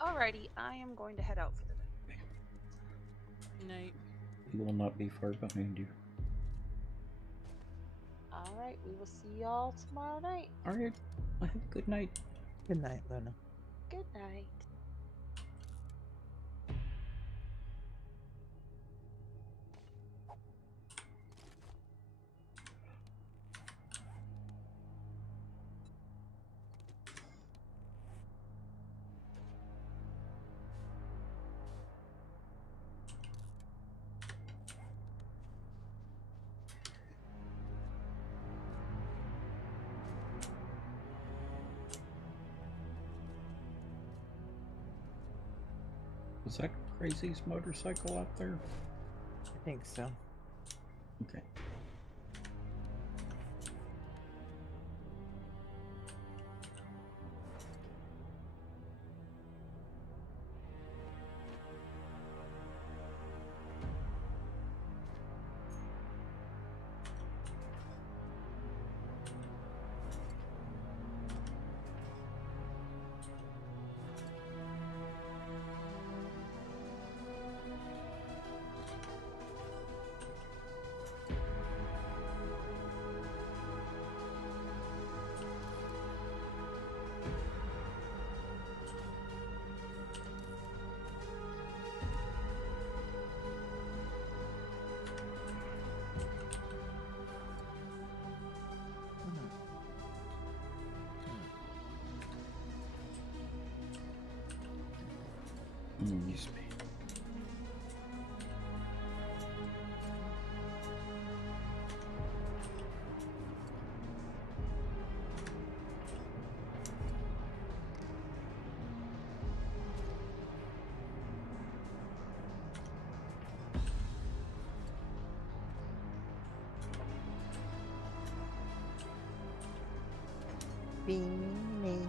Alrighty, I am going to head out for the night. Night. He will not be far behind you. Alright, we will see y'all tomorrow night. All right. Well, have a good night. Good night, Luna. Good night. Was that Crazy's motorcycle out there? I think so. Okay. Used to be. Beanie.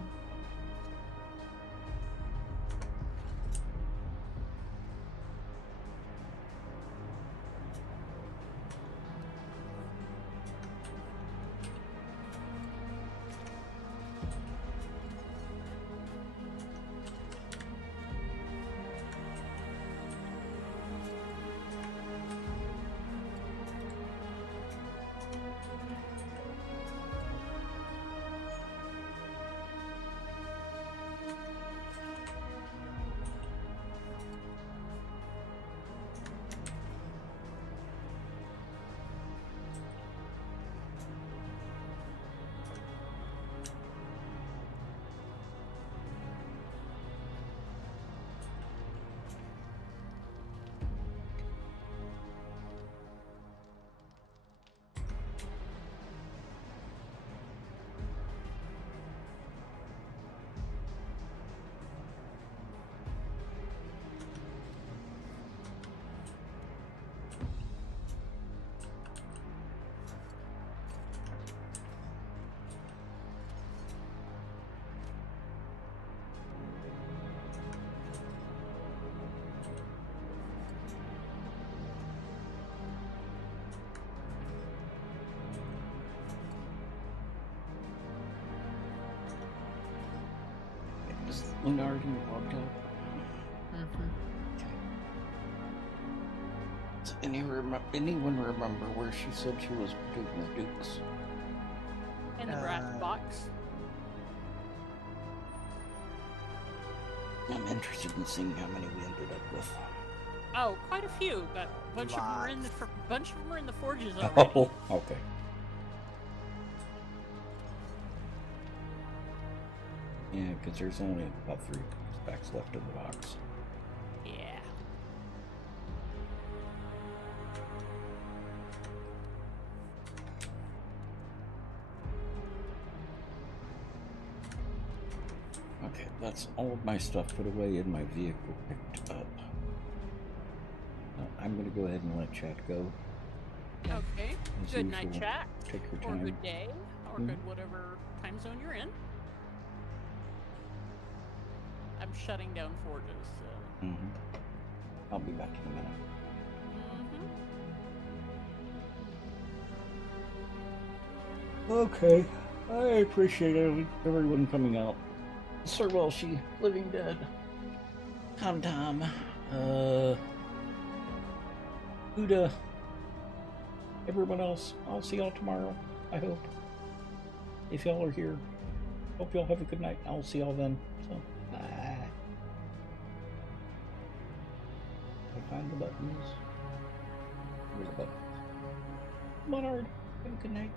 Is Luna already logged out? Mm-hmm. Does anyone remember where she said she was doing the Dukes? In the brass box. I'm interested in seeing how many we ended up with. Oh, quite a few, but a bunch of them are in the forges already. Oh, okay. Yeah, because there's only about 3 packs left in the box. Yeah. Okay, that's all of my stuff put away in my vehicle picked up. I'm going to go ahead and let chat go. Okay. As Good night, usual, chat. Take your Or time. good day. Or Mhm. good whatever time zone you're in. I'm shutting down forges, so. Mm-hmm. I'll be back in a minute. Mm-hmm. Okay. I appreciate everyone coming out. Sir Welshie, Living Dead, Tom, Uda, everyone else. I'll see y'all tomorrow, I hope. If y'all are here. Hope y'all have a good night. I'll see y'all then. So, bye. I find the buttons. Where's the button? Monard, have a good night.